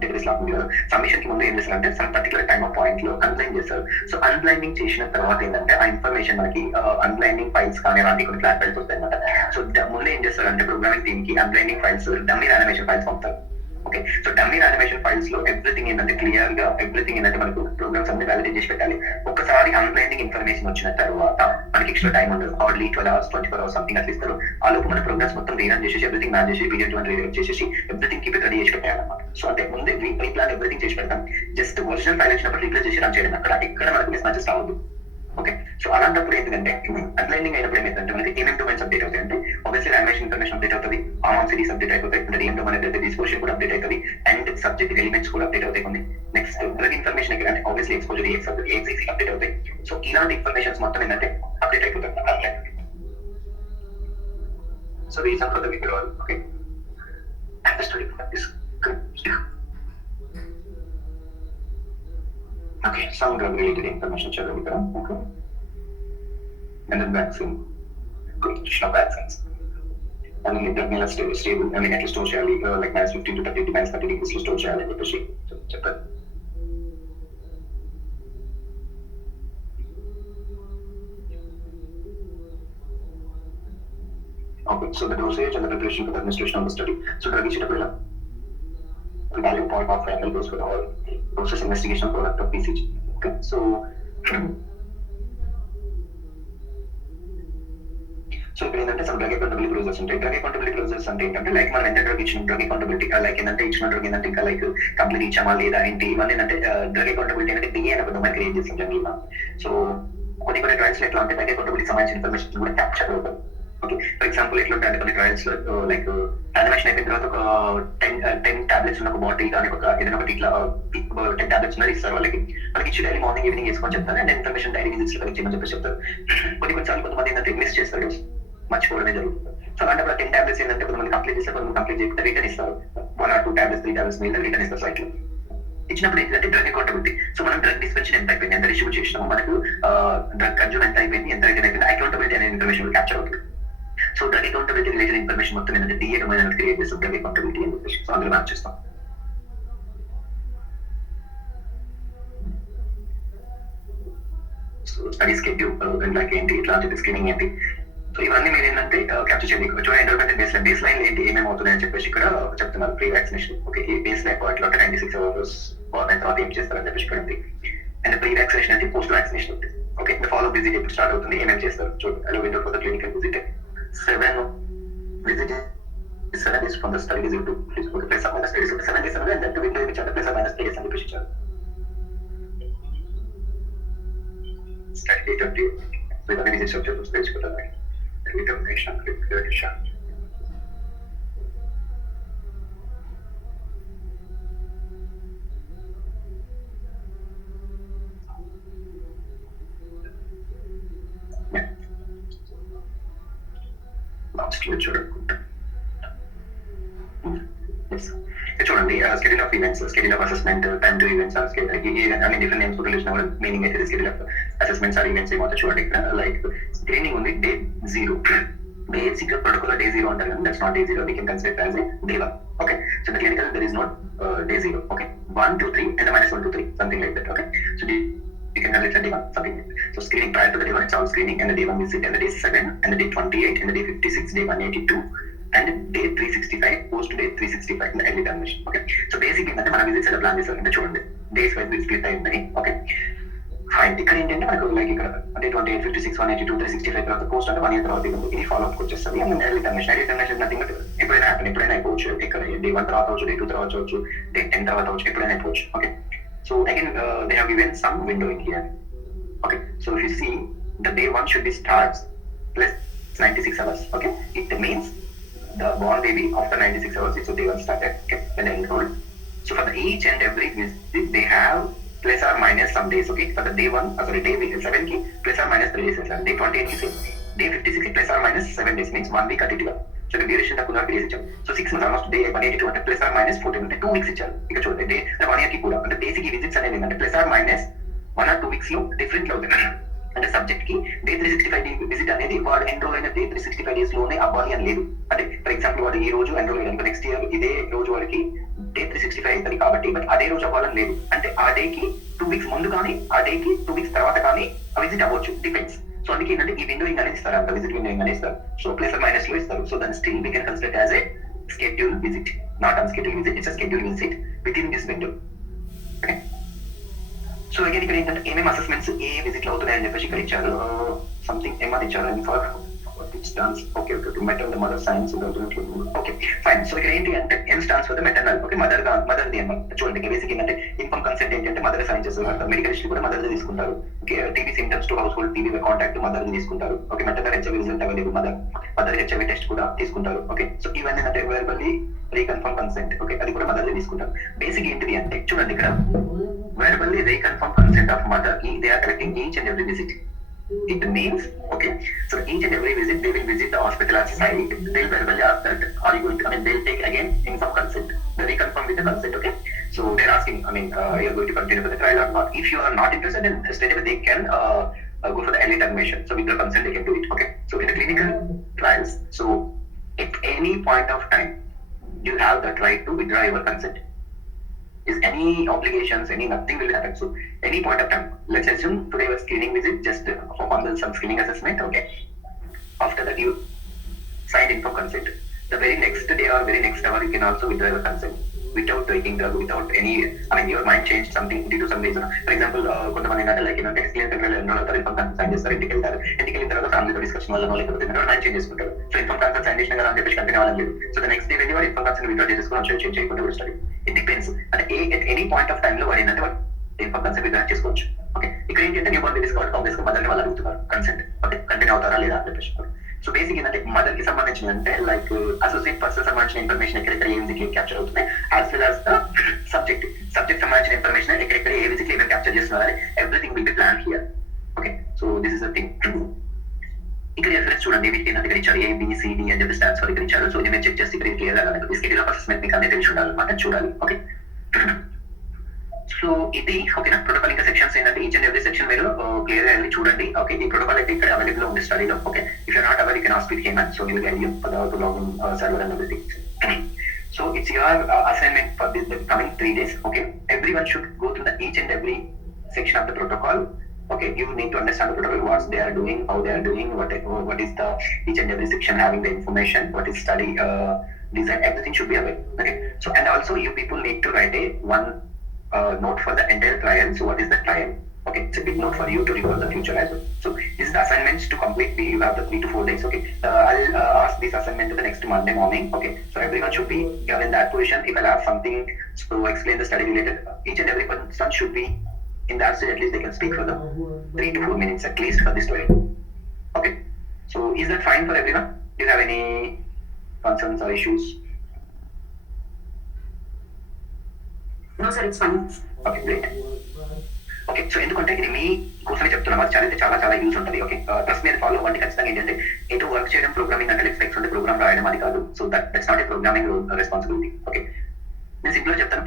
డేటాబేస్ లాక్ ఉంది కదా, సబ్మిషన్ కి ముందు ఏం చేస్తారు అంటే some particular time of point లో అన్బ్లైండ్ చేస్తారు. సో అన్బ్లైండింగ్ చేసిన తర్వాత ఏంటంటే ఆ ఇన్ఫర్మేషన్ మనకి అన్బ్లైండింగ్ ఫైల్స్ కానీ అలాంటి కొన్ని ఫ్లాట్ ఫైల్స్ వస్తాయి అనమాట. సో ముందు ఏం చేస్తారు అంటే ప్రోగ్రామింగ్ టీమ్ కి అన్బ్లైండింగ్ ఫైల్స్, డమ్మీ యానిమేషన్ ఫైల్స్ పంపుతారు. Okay, so dummy animation files లో ఎవ్రీథింగ్ ఏంటంటే క్లియర్ గా ఎవ్రీథింగ్ ఏంటంటే మనకు ప్రోగ్రామ్స్ అన్ని వ్యాలిడేట్ చేసి పెట్టాలి. ఒకసారి అన్బ్లైండింగ్ ఇన్ఫర్మేషన్ వచ్చిన తర్వాత మనకి ఎక్స్ట్రా టైం ఉండదు. హార్డ్లీ 12 hours 24 hours సంథింగ్ అట్లా ఇస్తారు. ఆ లోపు మన ప్రోగ్రామ్స్ మొత్తం రీరన్ చేసేసి ఎవ్రీథింగ్ మ్యాన్ చేసి పీరియడ్ 1 రీరన్ చేసేసి ఎవ్రీథింగ్ కీప్ రెడీ చేసి పెట్టాలన్నమాట. సో అంటే ముందే ప్రీ ప్లాన్ ఎవ్రీథింగ్ చేసి పెడతాం. జస్ట్ ఒరిజినల్ ఫైల్ వచ్చినప్పుడు రీప్లేస్ చేసి రన్ చేయడం. అక్కడ ఎక్కడ మనకు మిస్ మ్యాచెస్ రావద్దు. ఓకే. సో అలాంటప్పుడు ఏంటంటే అన్లైనింగ్ అయినప్పుడు ఏమైందంటే మనకి ఏమేమి డొమైన్స్ అప్డేట్ అవుతాయి అంటే ఆబ్వియస్లీ లాంగ్వేజ్ ఇన్ఫర్మేషన్ అప్డేట్ అవుతుంది, ఆన్ సిరీస్ అప్డేట్ అయిపోతాయి, అంటే డిఎం డొమైన్ అయితే డిస్పోషన్ కూడా అప్డేట్ అవుతుంది, అండ్ సబ్జెక్ట్ ఎలిమెంట్స్ కూడా అప్డేట్ అవుతాయి కొన్ని. నెక్స్ట్ డ్రగ్ ఇన్ఫర్మేషన్ అంటే ఆబ్వియస్లీ ఎక్స్పోజర్ ఏఎక్సీ అప్డేట్ అవుతాయి. సో ఇలాంటి ఇన్ఫర్మేషన్స్ మొత్తం ఏంటంటే అప్డేట్ అయిపోతుంది online. So reason for the withdrawal. Okay, and the study for this. Okay, some drug related information chalo ఇక్కడ. Okay. And then vaccine. Creation of vaccines. And then drug మీద stable, I mean, ఎట్లా స్టోర్ చేయాలి, like -15 to 30 -30 degrees లో స్టోర్ చేయాలి అని చెప్పేసి చెప్పారు. Okay, so the dosage and the preparation for the administration of the study. So drug ఇచ్చేటప్పుడు ఇలా value point of final dose for all process investigation product of PCG. Okay, so ఇక్కడ ఏంటంటే సమ్ డ్రగ్ అకౌంటబిలిటీ క్లోజర్స్ ఉంటాయి. Drug accountability closures అంటే ఏంటంటే లైక్ మనం ఎంత డ్రగ్ ఇచ్చిన డ్రగ్ అకౌంటబిలిటీ లైక్ ఏంటంటే ఇచ్చిన డ్రగ్ ఏంటంటే ఇంకా లైక్ కంప్లీట్ ఇచ్చామా లేదా ఏంటి ఇవన్నీ ఏంటంటే డ్రగ్ అకౌంటబిలిటీ అంటే డిఏ అనే ఒక డొమైన్ క్రియేట్ చేస్తాం జనరల్గా. సో కొన్ని ట్రయల్స్ ఎట్లా అంటే డ్రగ్ అకౌంటబిలిటీ సంబంధించిన ఇన్ఫర్మేషన్ కూడా క్యాప్చర్ అవుతుంది. ఓకే, ఫర్ ఎగ్జాంపుల్ ఎట్లా అంటే కొన్ని ట్రయల్స్ లో లైక్ యానిమేషన్ అయిపోయిన తర్వాత ఒక 10 టాబ్లెట్స్ ఉన్న ఒక బాటిల్ కానీ ఒక ఏదైనా ఒకటి ఇట్లా 10 టాబ్లెట్స్ ఉన్నది ఇస్తారు వాళ్ళకి ఇచ్చి డైలీ మార్నింగ్ ఈవినింగ్ వేసుకొని చెప్తారు, అండ్ ఇన్ఫర్మేషన్ డైరీ విజిట్స్ లో కలెక్ట్ చేయమని చెప్పేసి చెప్తారు. కొన్నిసార్లు కొంతమంది ఏంటంటే మిస్ చేస్తారు, మర్చిపోవడమే జరుగుతుంది. సో అలాంటప్పుడు 10 టాబ్లెట్స్ ఏంటంటే కొంతమంది కంప్లీట్ చేస్తారు, కొంతమంది కంప్లీట్ చేయకుండా రిటర్న్ ఇస్తారు, 1 or 2 టాబ్లెట్స్ 3 టాబ్లెట్స్ మీద రిటర్న్ ఇస్తారు సైట్లో. ఇచ్చినప్పుడు ఏంటంటే డ్రగ్ అకౌంటబిలిటీ. సో మనం డ్రగ్ డిస్పెన్షన్ ఎంత అయిపోయింది, ఎంత రిసీవ్ చేసినాము, మనకు డ్రగ్ కన్జ్యూమ్ ఎంత అయిపోయింది, ఎంత రిటర్న్ అయిపోయింది, అకౌంటబిలిటీ అనే ఇన్ఫర్మేషన్ క్యాప్చర్ అవుతుంది. So drug accountability related information మొత్తం ఏంటంటే డిఏ డొమైన్ క్రియేట్ చేస్తాం డ్రగ్ అకౌంటబిలిటీ అని చెప్పేసి. సో అందులో మ్యాచ్ చేస్తాం. సో స్టడీ స్కెడ్యూల్ లైక్ ఏంటి, ఇట్లాంటి స్క్రీనింగ్ ఏంటి, సో ఇవన్నీ మీరు ఏంటంటే క్యాప్చర్ చేయండి. చూడండి ఎండోమెంట్ బేస్ లైన్ ఏంటి, ఏమేమి అవుతున్నాయని చెప్పేసి ఇక్కడ చెప్తున్నారు. Pre vaccination. ఓకే, ఈ బేస్ లైన్ పార్ట్లో 96 hours అయిన తర్వాత ఏం చేస్తారని చెప్పేసి ఇక్కడ ఉంది. అండ్ ప్రీ వ్యాక్సినేషన్ అంటే పోస్ట్ వ్యాక్సినేషన్ ఉంది. ఓకే, ఫాలో విజిట్ ఎప్పుడు స్టార్ట్ అవుతుంది, ఏమేమి చేస్తారు చూడండి. Allow window for the clinical visit 7 visit 7 is from the study visit to plus or minus 3 days. 7 days and then to window which are plus or minus 3 days and చెప్పేసి ఇచ్చారు. Study date of the with the visits of the space for the night. Determination, declaration. Last లో చూడకుండా చూడండి schedule of events, schedule of assessment, time to events, అన్ని different names relation కూడా meaning అయితే schedule of assessments or events ఏమో చూడండి. ఇక్కడ like screening ఉంది డే 0. బేసిక్ గా ప్రోటోకాల్ డే 0 అంటారు, that's not day 0, we can consider it as a day 1. Okay, so the clinical there is not day 0. Okay, 1 to 3 and the -1 to 3 something like that. Okay, so you can consider day 1 something like that. So screening prior to the day 1 it's all screening, and the day 1 visit, and the day 7, and the day 28, and the day 56, day 182, and day 365, post day 365 in the early termination. Okay, so basically ఏంటంటే మన విజిట్స్ ఎలా ప్లాన్ చేస్తారు అంటే చూడండి days wise split అయి ఉన్నాయి. Okay fine. ఇక్కడ ఏంటంటే మనకు లైక్ ఇక్కడ అంటే 28, 56, 182, 365 తర్వాత పోస్ట్ అంటే 1 year తర్వాత ఇది ఫాలో అప్ వచ్చేస్తుంది. అండ్ ఎర్లీ టర్మినేషన్ నథింగ్ ఎప్పుడైనా హ్యాపన్, ఎప్పుడైనా అయిపోవచ్చు. ఇక్కడ డే 1 తర్వాత అవచ్చు, డే 2 తర్వాత అవచ్చు, డే 10 తర్వాత అవచ్చు, ఎప్పుడైనా అయిపోవచ్చు. Okay, so again they have given some window in here. Okay, so if you see the day 1 should be starts plus 96 hours. Okay, it means the born baby after 96 hours is so day 1 started. Okay, and then enrolled. So for the each and every visit they have plus or minus some days. Okay, for the day 1 day 7 ki plus or minus 3 days. Day 28 ki same. Day 56 ki plus or minus 7 days means 1 week అటు. So duration తక్కువ డేస్ ఇచ్చాం. సో 6 months almost day 182 అంటే plus or minus 14 అంటే 2 weeks ఇచ్చారు. ఇక చూడండి డే 1 year కి కూడా అంటే బేసిక్ విజిట్స్ అనేది ఏంటంటే plus or minus 1 or 2 weeks లో డిఫరెంట్ లో అవుతుంది. అంటే సబ్జెక్ట్ కి డే 365 విజిట్ అనేది వాడు ఎన్రోల్ అయిన డే 365 days లోనే అవ్వాలి అని లేదు. అంటే ఫర్ ఎగ్జాంపుల్ వాడు ఈ రోజు ఎన్రోల్ అయ్యాను, నెక్స్ట్ ఇయర్ ఇదే రోజు వాడికి డే 365 అవుతుంది కాబట్టి బట్ అదే రోజు అవ్వాలని లేదు. అంటే ఆ డే కి 2 weeks ముందు కానీ ఆ డే కి 2 weeks తర్వాత కానీ ఆ విజిట్ అవ్వచ్చు, డిపెండ్స్. సో అందుకే ఏంటంటే ఈ విండోయింగ్ అనేది ఇస్తారు, అంత విజిట్ విండోయింగ్ అనేది ఇస్తారు. సో ప్లస్ ఆర్ మైనస్ లో ఇస్తారు. సో దాన్ని still we can consider as a scheduled visit, not unscheduled visit. It's a scheduled visit within this window. Okay. So again ఇక్కడ ఏంటంటే ఏమేమి అసెస్మెంట్స్ ఏ విజిట్ లో అవుతున్నాయని చెప్పేసి ఇక్కడ ఇచ్చారు. సంథింగ్ ఏమని ఇచ్చారు for stands okay maternal the mother signs okay fine. So ఇక్కడ ఏంటి అంటే M stands for the maternal, okay, mother ది అన్నమాట. చూడండి బేసిక్ ఏంటంటే ఇన్ఫార్మ్ కన్సెంట్ ఏంటంటే మదర్ సైన్ చేస్తారు, మెడికల్ హిస్టరీ కూడా మదర్ తీసుకుంటారు. Okay, TB symptoms to household TB contact mother తీసుకుంటారు. Okay, maternal HIV result available mother HIV test కూడా తీసుకుంటారు. ఓకే, సో ఇవన్నీ అంటే వెర్బల్లీ రీకన్ఫర్మ్ కన్సెంట్, ఓకే, అది కూడా మదర్ తీసుకుంటారు. బేసిక్ ఏంటిది అంటే చూడండి ఇక్కడ verbally reconfirm consent of mother they are collecting each and every visit. It means, okay, so each and every visit they will visit the hospital or site. They'll verbally ask that, are you going to, I mean, they'll take again informed consent. They reconfirm with the consent, okay. So they're asking, I mean, you're going to continue with the trial or not. If you are not interested, then straight away they can go for the early termination. So with the consent they can do it, okay. So in the clinical trials, so at any point of time, you have that right to withdraw your consent. Is any obligations, any nothing will happen. So any point of time, let's assume today was screening visit, just perform some screening assessment, okay. After that you signed informed consent. The very next day or very next hour you can also withdraw your consent without taking drug, without any, I mean, your mind changed something due to some reason. For example, కొంతమంది ఏంటంటే like explain control ఎన్నో అవుతారు, inform consent sign చేస్తారు, ఇంటికి వెళ్తారు, ఇంటికి వెళ్ళిన తర్వాత ఫ్యామిలీతో డిస్కషన్ వల్ల లేకపోతే మైండ్ చేంజ్ చేసుకుంటారు. సో ఇన్ఫార్మ్ కన్సెంట్ సైన్ చేసిన కదా అని చెప్పేసి కంటిన్యూ అవ్వాలి. సో ద నెక్స్ట్ డే వెళ్ళి వాడు ఇన్ఫార్మ్ కన్సెంట్ విత్డ్రా చేసుకుని చేంజ్ చేయకుండా కూడా స్టడీ. ఇట్ డిపెండ్స్ అంటే at any point of time లో వాడు ఏంటంటే వాడు ఇన్ఫార్మ్ కన్సెంట్ విత్డ్రా చేసుకోవచ్చు. ఓకే, ఇక్కడ ఏంటంటే న్యూ బోర్న్ బేబీస్ కాబట్టి ఆబ్వియస్ గా మదర్ని వాళ్ళు అడుగుతున్నారు కన్సెంట్, ఓకే, కంటిన్యూ అవుతారా లేదా అని చెప్పేసి. సో బేసిక్ ఏంటంటే మదర్ కి సంబంధించిన అంటే లైక్ అసోసియేట్ పర్సన్ సంబంధించిన ఇన్ఫర్మేషన్ ఎక్కడెక్కడ ఏ విజిట్ క్యాప్చర్ అవుతున్నాయి, as well as the subject సంబంధించిన ఇన్ఫర్మేషన్ ఎక్కడెక్కడ ఏ విజిట్ ఏమైనా క్యాప్చర్ చేస్తున్నారు, everything will be plan here. Okay, so this is the thing. ఇక్కడ రిఫరెన్స్ చూడండి, వీటికి ఏంటంటే ఇక్కడ ఇచ్చారు ABCD అని చెప్పి స్టాండ్స్ ఫర్ ఇక్కడ ఇచ్చారు. సో ఇది మీరు చెక్ చేసి ఇక్కడ క్లియర్ గా స్కెడ్యూల్ ఆఫ్ అసెస్మెంట్ మీకు అన్ని తెలిసి ఉండాలన్నమాట, చూడాలి. ఓకే, సో ఇది ఓకేనా. ప్రోటోకాల్ ఇంకా సెక్షన్స్ ఏంటంటే ఈచ్ అండ్ ఎవ్రీ సెక్షన్ మీరు క్లియర్ గా వెళ్ళి చూడండి. ఓకే, ఈ ప్రోటోకాల్ అయితే ఇక్కడ అవైలబుల్ ఉంది స్టడీలో. Okay, if you're not avail you can ask with Hemant, so will guide you to login server and everything. So it's your assignment for this coming 3 days. Okay, everyone should go through the each and every section of the protocol. Okay, you need to understand the protocol, what they are doing, how they are doing, what is the each and every section having the information, what is study design, everything should be aware. Okay, so and also you people need to write one note for the entire trial. So what is the trial? Okay, it's a big note for you to recall the future as well. So this is the assignments to complete. You have the 3 to 4 days. Okay, I'll ask this assignment to the next Monday morning. Okay, so everyone should be in that position. If I'll have something to explain the study related, each and every person should be in that stage. At least they can speak for the 3 to 4 minutes at least for this story. Okay, so is that fine for everyone? Do you have any concerns or issues? No sir, it's fine. Okay, great. Okay, so ఎందుకంటే ఇది మీ కోసమే చెప్తున్నాం, అది చాలా చాలా చాలా యూజ్ ఉంటుంది. Okay, trust మీద ఫాలో అవ్వండి ఖచ్చితంగా. ఏంటంటే ఏదో వర్క్ చేయడం ప్రోగ్రామింగ్ అంటే ఎక్స్పెక్ట్స్ ఉంటే ప్రోగ్రామ్ రాయడం అది కాదు. So that's not a programming responsibility. Okay, నేను సింపుల్ గా చెప్తాను,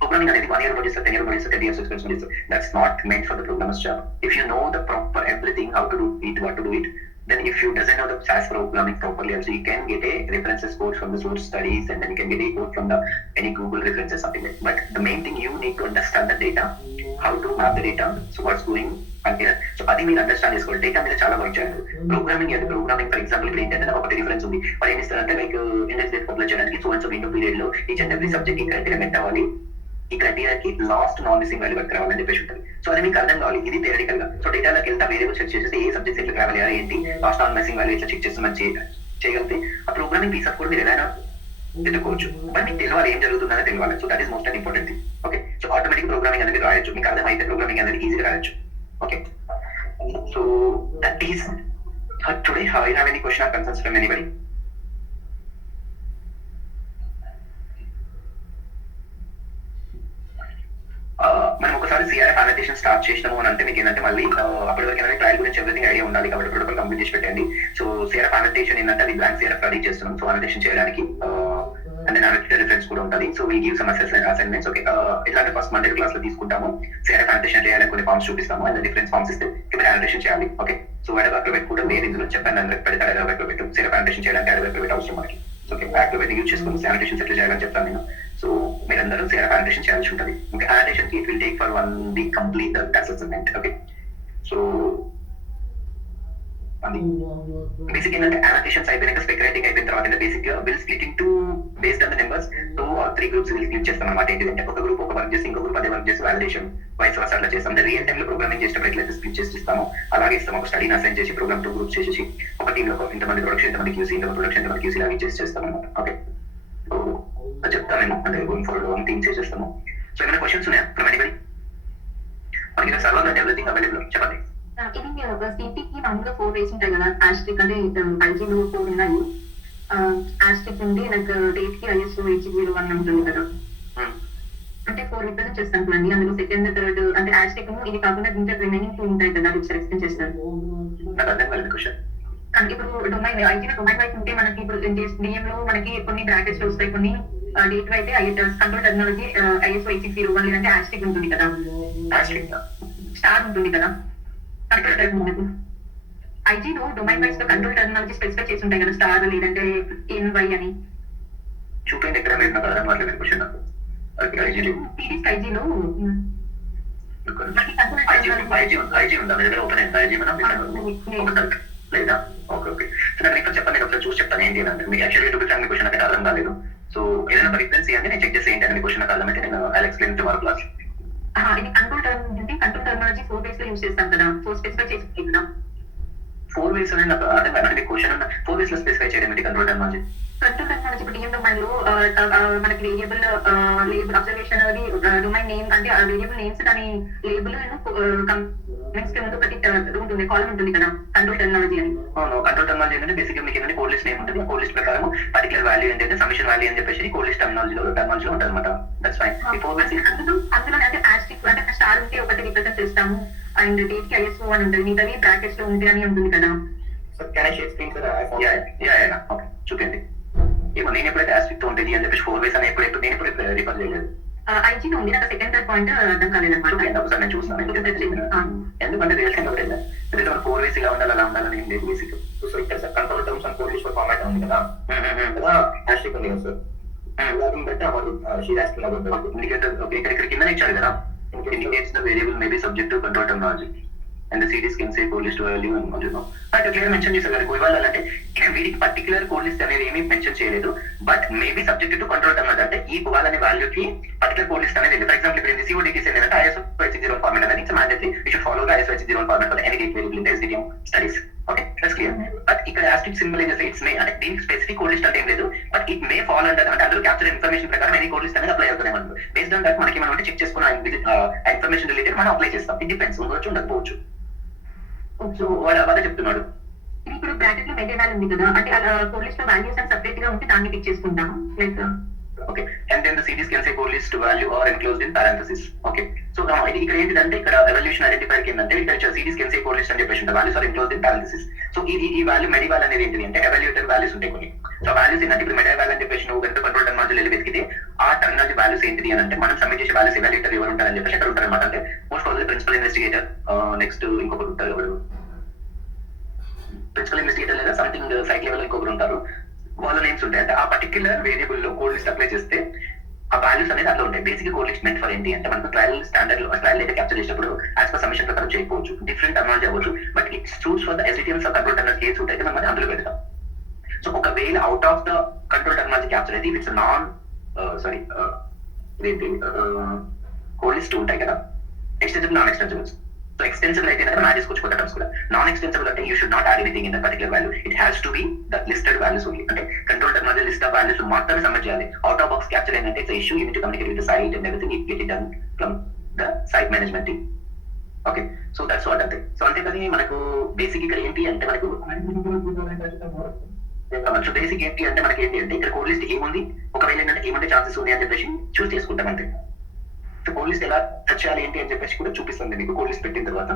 ప్రోగ్రామింగ్ అనేది 1 year చేస్తారు, 10 years చేస్తారు, 10 years ఎక్స్పీరియన్స్ చేస్తారు. That's not meant for the programmer's job. If you know the proper everything, how to do it, what to do it, then if you doesn't know the SAS programming properly, also you can get a references code from the source studies, and then you can get a code from the any Google references, something like that. But the main thing, you need to understand the data, how to map the data, so what's going on here. So అది మీరు అండర్స్టాండ్ చేసుకోవాలి. డేటా మీద చాలా వర్క్ చేయాలి. ప్రోగ్రామింగ్ అది programming for example ఇప్పుడు ఏంటంటే నాకు ఒకటి రిఫరెన్స్ ఉంది, వాళ్ళు ఏమి ఇస్తారంటే లైక్ ఇండెక్స్ డేట్ పాపులర్ చేయడానికి so and so window period లో ఈచ్ అండ్ ఎవ్రీ సబ్జెక్ట్ ఈ క్రైటీరియా మెట్ అవ్వాలి, ఈ క్రైటీరియాకి last non missing value work రావాలని చెప్పేసి ఉంటుంది. సో అది మీకు అర్థం కావాలి, ఇది థియరిటికల్ గా. సో డేటాలోకి వెళ్తా వేరియబుల్ చెక్ చేసేసి ఏ సబ్జెక్ట్స్ ఎట్లా రావాలి, ఏంటి లాస్ట్ నాన్ మిస్సింగ్ వాల్యూ ఎట్లా చెక్ చేస్తామని చేయగలిగితే ఆ ప్రోగ్రామింగ్ పీస్ ఆఫ్ కూడా మీరు ఎలా ఎత్తుకోవచ్చు. మరి మీకు తెలియాలి ఏం జరుగుతుందని తెలియాలి. So that is most and important thing. Okay, so automatic programming అనేది రాయొచ్చు, మీకు అర్థమైతే ప్రోగ్రామింగ్ అనేది ఈజీగా రాయొచ్చు. Okay, so that is today. You have any question or concerns from anybody? మనం ఒకసారి సిఆర్ఎఫ్ అనోటేషన్ స్టార్ట్ చేసినాము అని అంటే మీకు ఏంటంటే మళ్ళీ అప్పటి వరకు ఏంటంటే ట్రయల్ గురించి ఎవ్రీథింగ్ ఐడియా ఉండాలి కాబట్టి ప్రోటోకాల్ కంప్లీట్ చేసి పెట్టండి. సో సిఆర్ఎఫ్ అనోటేషన్ ఏంటంటే అది బ్లాంక్ సిఆర్ఎఫ్ రెడీ చేస్తున్నాం. సో అనోటేషన్ చేయడానికి అంటే అనోటేటెడ్ రిఫరెన్స్ కూడా ఉంటుంది. So will give some assignments. Okay, ఎట్లా అంటే ఫస్ట్ మండే క్లాస్ లో తీసుకుంటాము, సిఆర్ఎఫ్ అనోటేషన్ చేయాలని కొన్ని ఫార్మ్స్ చూపిస్తాము, అండ్ రిఫరెన్స్ ఫార్మ్స్ ఇస్తే ఇప్పుడు అనోటేషన్ చేయాలి. ఓకే, సో అక్కడ పెట్టుకుంటే లేదు ఇందులో చెప్పాను, అందరికి పెడితే అక్కడ పెట్టు. సిఆర్ఎఫ్ అనోటేషన్ చేయడానికి అక్కడ పెట్టు అవసరం మనకి. ఓకే, యాక్టివేట్ యూజ్ చేసుకుని శానిటేషన్ సెటిల్ చేయాలని చెప్తాను నేను. సో మీరందరూ సిఆర్ఎఫ్ అనోటేషన్ చేయాల్సి ఉంటుంది. ఓకే, అనోటేషన్ కి it will take for 1 week complete the assessment. Okay, so అది బేసిక్ ఏంటంటే అనోటేషన్స్ అయిపోయినాక స్పెక్ రైటింగ్ అయిపోయిన తర్వాత బేసిక్ గా will split into based on the numbers 2 or 3 గ్రూప్స్ స్ప్లిట్ చేస్తాం అనమాట. ఏంటంటే ఒక గ్రూప్ ఒక వర్క్ చేసి ఇంకో గ్రూప్ అదే వర్క్ చేసి వాలిడేషన్ వైస్ వర్సా అట్లా చేస్తాం. అంటే రియల్ టైమ్ లో ప్రోగ్రామింగ్ చేసేటప్పుడు ఎట్లయితే స్ప్లిట్ చేసి ఇస్తామో అలాగే ఇస్తాం. ఒక స్టడీని అసైన్ చేసి ప్రోగ్రామ్ 2 గ్రూప్స్ చేసేసి ఒక టీంలో ఇంతమంది ప్రొడక్షన్ ఇంతమంది క్యూసీ ఇంతమంది ప్రొడక్షన్ ఇంతమంది క్యూసీ లాగా చేస్తాం అనమాట. ఓకే, చెప్తాను నేను అంటే గోయింగ్ ఫార్వర్డ్ 1 టీమ్ చేసేస్తాము. సో ఏమైనా క్వశ్చన్స్ ఉన్నాయా ఫ్రమ్ ఎనీబడీ? మనకి సర్వర్ అండ్ ఎవ్రీథింగ్ అవైలబుల్, చెప్పండి. ఇది సిటీకి మామూలుగా 4 వేసి ఉంటాయి కదా, ఆస్ట్రిక్ అంటే ఐజీలో 4 ఉన్నాయి. ఆస్ట్రిక్ ఉండి నాకు డేట్ కి ఐఎస్ఓ 801 ఉంటుంది కదా, అంటే 4 రిప్రజెంట్ చేస్తాను చూడండి. అందులో సెకండ్ థర్డ్ అంటే ఆస్ట్రిక్ ఇది కాకుండా ఇంకా రిమైనింగ్ 2 ఉంటాయి కదా, రిప్స్ ఎక్స్ప్లెయిన్ చేస్తాను. నాకు అర్థం కాలేదు క్వశ్చన్. ఇప్పుడు డొమైన్ ఐజీలో డొమైన్ వైస్ ఉంటే మనకి ఇప్పుడు డిఎం లో మనకి కొన్ని బ్రాకెట్స్ వస్తాయి, కొన్ని డేట్ అయితే కంట్రోల్ టెక్నాలజీ ఐఎస్ఓ 801 లేదంటే ఆస్ట్రిక్ ఉంటుంది కదా, స్టార్ ఉంటుంది కదా. కంట్రోల్ టెక్నాలజీ ఐజీలో డొమైన్ వైస్ లో కంట్రోల్ టెక్నాలజీ స్పెసిఫై చేసి ఉంటాయి కదా, స్టార్ లేదంటే ఎన్వై అని. చూపించండి ఎక్కడ మీరు, నాకు అర్థం కాలేదు క్వశ్చన్. నాకు ఐజీలో ఐజీ ఉందా మీ దగ్గర? ఓపెన్ అయిందా ఐజీ? మనం లేదా? Okay okay. సో నాకు రిఫర్ చెప్పండి, నేను ఒకసారి చూసి చెప్తాను ఏంటి అని. మీకు యాక్చువల్లీ టూ బిఫామ్ క్వశ్చన్ నాకు అర్థం కాలేదు. సో ఏదైనా రిఫరెన్స్ ఇవ్వండి, నేను చెక్ చేసి ఏంటి అని క్వశ్న్ నాకు అర్థమైతే నేను ఐ ఎక్స్ప్లెయిన్ టుమారో క్లాస్. ఇది కంట్రోల్ టెక్నాలజీ 4 వేస్ లో యూస్ చేస్తాం కదా, 4 స్పెసిఫై చేసి కదా. 4 వేస్ అని నాకు అర్థం కాదు క్వశ్చన్. 4 వేస్ లో స్పెసిఫై చేయడం ఏంటి కంట్రోల్ టెక్నాలజీ? కంట్రోల్ టెక్నాలజీ ఇప్పుడు డిఎం డొమైన్ లో మనకి వేరియబుల్ లేబుల్ అబ్జర్వేషన్ అది డొమైన్ నేమ్ అంటే ఆ వేరియబుల్ నేమ్స్ దాని లేబుల్ కమెంట్స్ కి ముందు ఒకటి ఉంటుంది, కాలం ఉంటుంది కదా, కంట్రోల్ టెక్నాలజీ అని. అవును, కంట్రోల్ టెక్నాలజీ అంటే బేసిక్ గా మీకు ఏంటంటే కోడ్ లిస్ట్ నేమ్ ఉంటుంది. కోడ్ లిస్ట్ ప్రకారం పర్టికులర్ వాల్యూ ఏంటంటే సమిషన్ వాల్యూ అని చెప్పేసి కోడ్ లిస్ట్ టెక్నాలజీలో ఉంటుంది అనమాట. That's fine. అందులో అంటే ఆస్ట్రిక్ అంటే స్టార్ ఉంటే ఒకటి రిప్రజెంట్ చేస్తాము, అండ్ డేట్ కి ఐఎస్ఓ అని ఉంటుంది, మిగతావి బ్రాకెట్స్ లో ఉంటాయి అని ఉంటుంది కదా. చూపించండి. ఏమో నేను ఎప్పుడైతే ఆస్ట్రిక్ తో ఉంటుంది అని చెప్పేసి 4 వేస్ అని ఎప్పుడు నేను ఎప్పుడు రిఫర్ చేయలేదు. ఐజీలో ఉంది, నాకు సెకండ్ పాయింట్ అర్థం కాలేదన్నమాట. ఒకసారి నేను చూస్తాను ఎందుకంటే రియల్ టైం ఒకటే ఎందుకంటే 4 వేస్ ఇలా ఉండాలి అలా ఉండాలని ఏం లేదు బేసిక్. సో ఇక్కడ sir control terms and code list format ఉంది కదా, కదా ఆస్ట్రిక్ ఉంది కదా సార్, బట్టి amount she asking indicator. Okay, ఇక్కడ కింద ఇచ్చారు కదా, indicates the variable may be subject to control terminology and the series can say code list value and all you know. అంటే క్లియర్ మెన్షన్ చేశారు కదా ఇవ్వాలంటే వీటికి పర్టికులర్ కోడ్ లిస్ట్ అనేది ఏమీ మెన్షన్ చేయలేదు, but maybe subject to control terminology అంటే ఈ ఇవ్వాలనే వాల్యూకి పర్టికులర్ కోడ్ లిస్ట్ అనేది. ఫర్ ఎగ్జాంపుల్ ఇప్పుడు సిఓడిటీస్ ఏంటంటే ఐఎస్ఓ 801 ఫార్మాట్ అనేది it's mandatory, we should follow the ISO 801 format for any date variable in the SDTM studies. Okay, that's clear. But ఇక్కడ ఆస్ట్రిక్ సింబల్ ఏం చేస్తే ఇట్స్ మే అంటే దీనికి స్పెసిఫిక్ కోడ్ లిస్ట్ అంటే ఏం లేదు, but it may fall under అంటే అందులో క్యాప్చర్ ఇన్ఫర్మేషన్ ప్రకారం ఎనీ కోడ్ లిస్ట్ అనేది అప్లై అవుతుంది మనం. బేస్డ్ ఆన్ దట్ మనకి మనం చెక్ చేసుకున్న ఇన్ఫర్మేషన్ రిలేటెడ్ మనం అప్లై చేస్తాం. ఇట్ డిపెండ్స్, ఉండవచ్చు ఉండకపోవచ్చు. సో వాడు అదే చెప్తున్నాడు. ఇప్పుడు బ్రాకెట్ లో మెయింటైన్ వాల్యూ ఉంది కదా, అంటే కోడ్ లిస్ట్ లో వాల్యూస్ అని సెపరేట్ గా ఉంటే దాన్ని పిక్ చేసుకుంటాము like. Okay, and then the series can say code list value are enclosed in parenthesis. Okay, so ఇది ఇక్కడ ఏంటంటే ఇక్కడ ఎవల్యూషన్ ఐడెంటిఫైర్ ఏంటంటే ఇక్కడ series can say code list అని చెప్పేసి ఉంటుంది, values are enclosed in parenthesis. So ఈ వాల్యూ మెడివాల్ అనేది ఏంటి అంటే ఎవల్యూటర్ వాల్యూస్ ఉంటాయి కొన్ని. సో వాల్యూస్ ఏంటంటే ఇప్పుడు మెడివాల్ అని చెప్పేసి నువ్వు కనుక కంట్రోల్ టెక్నాలజీ వెళ్ళి వెతికితే ఆ టెక్నాలజీ వాల్యూస్ ఏంటిది అని అంటే మనం సబ్మిట్ చేసే వాల్యూస్ ఎవల్యూటర్ ఎవరు ఉంటారని చెప్పేసి అక్కడ ఉంటారు అనమాట. అంటే most probably principal investigator, next ఇంకొకరు ఉంటారు ఎవరు ప్రిన్సిపల్ ఇన్వెస్టిగేటర్ లేదా సంథింగ్ సైట్ లెవెల్ ఇంకొకరు ఉంటారు, వాళ్ళ నేమ్స్ ఉంటాయి. అంటే ఆ పర్టికులర్ వేరియబుల్ లో కోడ్ లిస్ట్ అప్లై చేస్తే ఆ వాల్యూస్ అనేది అట్లా ఉంటాయి. బేసిక్ కోడ్ లిస్ట్ మెంట్ ఫర్ ఏంటి అంటే మనకు ట్రయల్ స్టాండర్డ్ లో ట్రయల్ అయితే క్యాప్చర్ చేసినప్పుడు యాజ్ పర్ సబ్మిషన్ ప్రకారం చేయకపోవచ్చు, డిఫరెంట్ టెక్నాలజీ అవ్వచ్చు, but it's choose for the SDTM control technology case అయితే మనం అందులో పెడతాం. సో ఒకవేళ out of the control technology capture అయితే ఇట్స్ నాన్ కోడ్ లిస్ట్ ఉంటాయి కదా, extensible non extensibles. So extensible అయితే మ్యాచ్ చేసుకోవచ్చు కొత్త టర్మ్స్ కూడా. నాన్ ఎక్స్టెన్సిబుల్ అంటే you should not add anything in the particular value, it has to be the listed values only. అంటే control technology list of values మాత్రమే submit చేయాలి. Out of box capture ఏంటంటే it's issue, you need to communicate with the site and everything, it get it done from the site management team. Okay, so that's what అంతే. సో అంతేకాని మనకు బేసిక్ ఇక్కడ ఏంటి అంటే మనకు బేసిక్ ఏంటి అంటే మనకి ఏంటి అంటే ఇక్కడ కోడ్ లిస్ట్ ఏముంది, ఒకవేళ ఏంటంటే ఏమంటే ఛాన్సెస్ ఉన్నాయి అని చెప్పేసి చూస్ చేసుకుంటాం అంతే. సో కోడ్ లిస్ట్ ఎలా టచ్ చేయాలి ఏంటి అని చెప్పేసి కూడా చూపిస్తుంది మీకు కోడ్ లిస్ట్ పెట్టిన తర్వాత.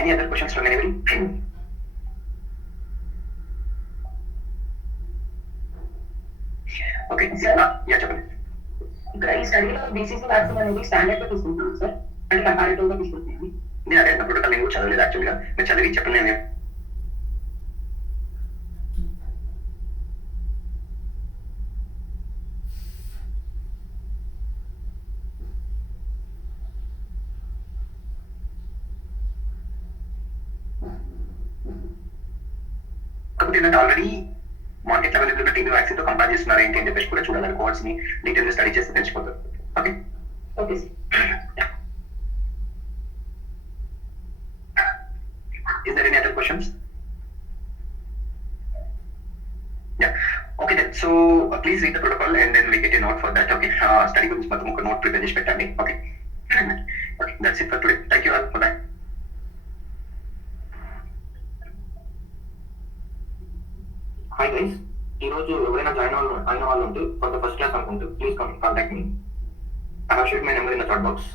Any other questions from anybody? Okay, yeah, చెప్పండి. ఇక్కడ ఈ స్టడీలో బీసీసీ వ్యాక్సిన్ అనేది స్టాండర్డ్ గా తీసుకుంటున్నాం సార్, అంటే కంపారిటివ్ గా తీసుకుంటున్నాం. నేను అదే ప్రోటోకాల్ నేను చదవలేదు యాక్చువల్గా, మీరు చదివి చెప్పండి. నేను ఇంకోటి ఏంటంటే ఆల్రెడీ మార్కెట్ అవైలబుల్ ఉన్న టీబీ వ్యాక్సిన్ తో కంపేర్ చేస్తున్నారు ఏంటి అని చెప్పేసి కూడా చూడాలి. కోడ్స్ ని డీటెయిల్ స్టడీ చేస్తే తెలిసిపోతుంది. Okay okay Is there any other questions? Yeah. Okay then. So please read the protocol and then we get a note for that. Okay. Study guరించి మొత్తం ఒక note prepare చేసి పెట్టండి. Okay. Okay. That's it for today. Thank you all. Bye. Hi guys, ఈరోజు ఎవరైనా join అయిన వాళ్ళు ఉంటే ఫర్ ద ఫస్ట్ క్లాస్ అనుకుంటూ please contact me. I have shared my number in the chat box.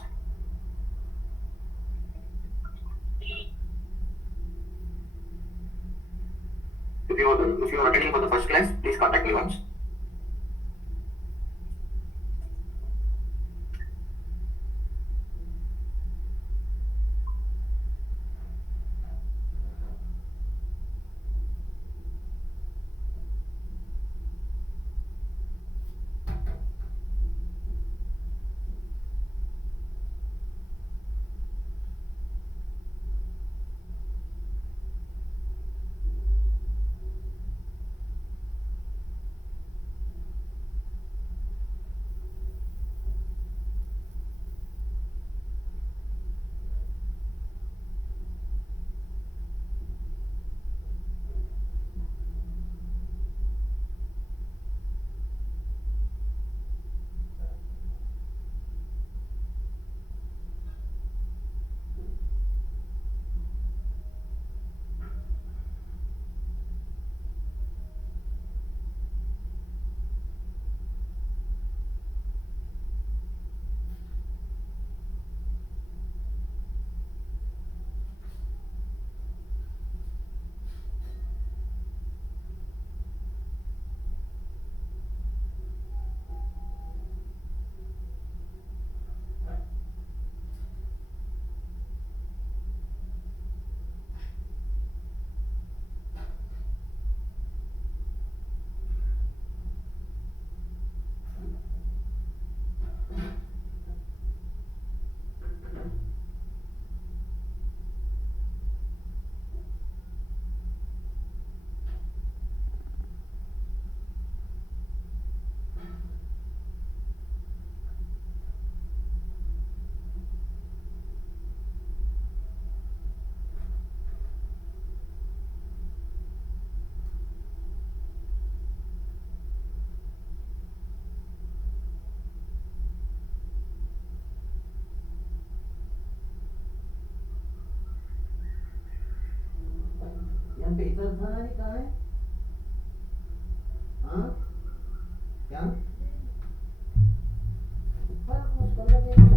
If you are attending for the first class, please contact me once. Paper था नहीं कहाँ है? हाँ क्या? ऊपर कुछ कर लगे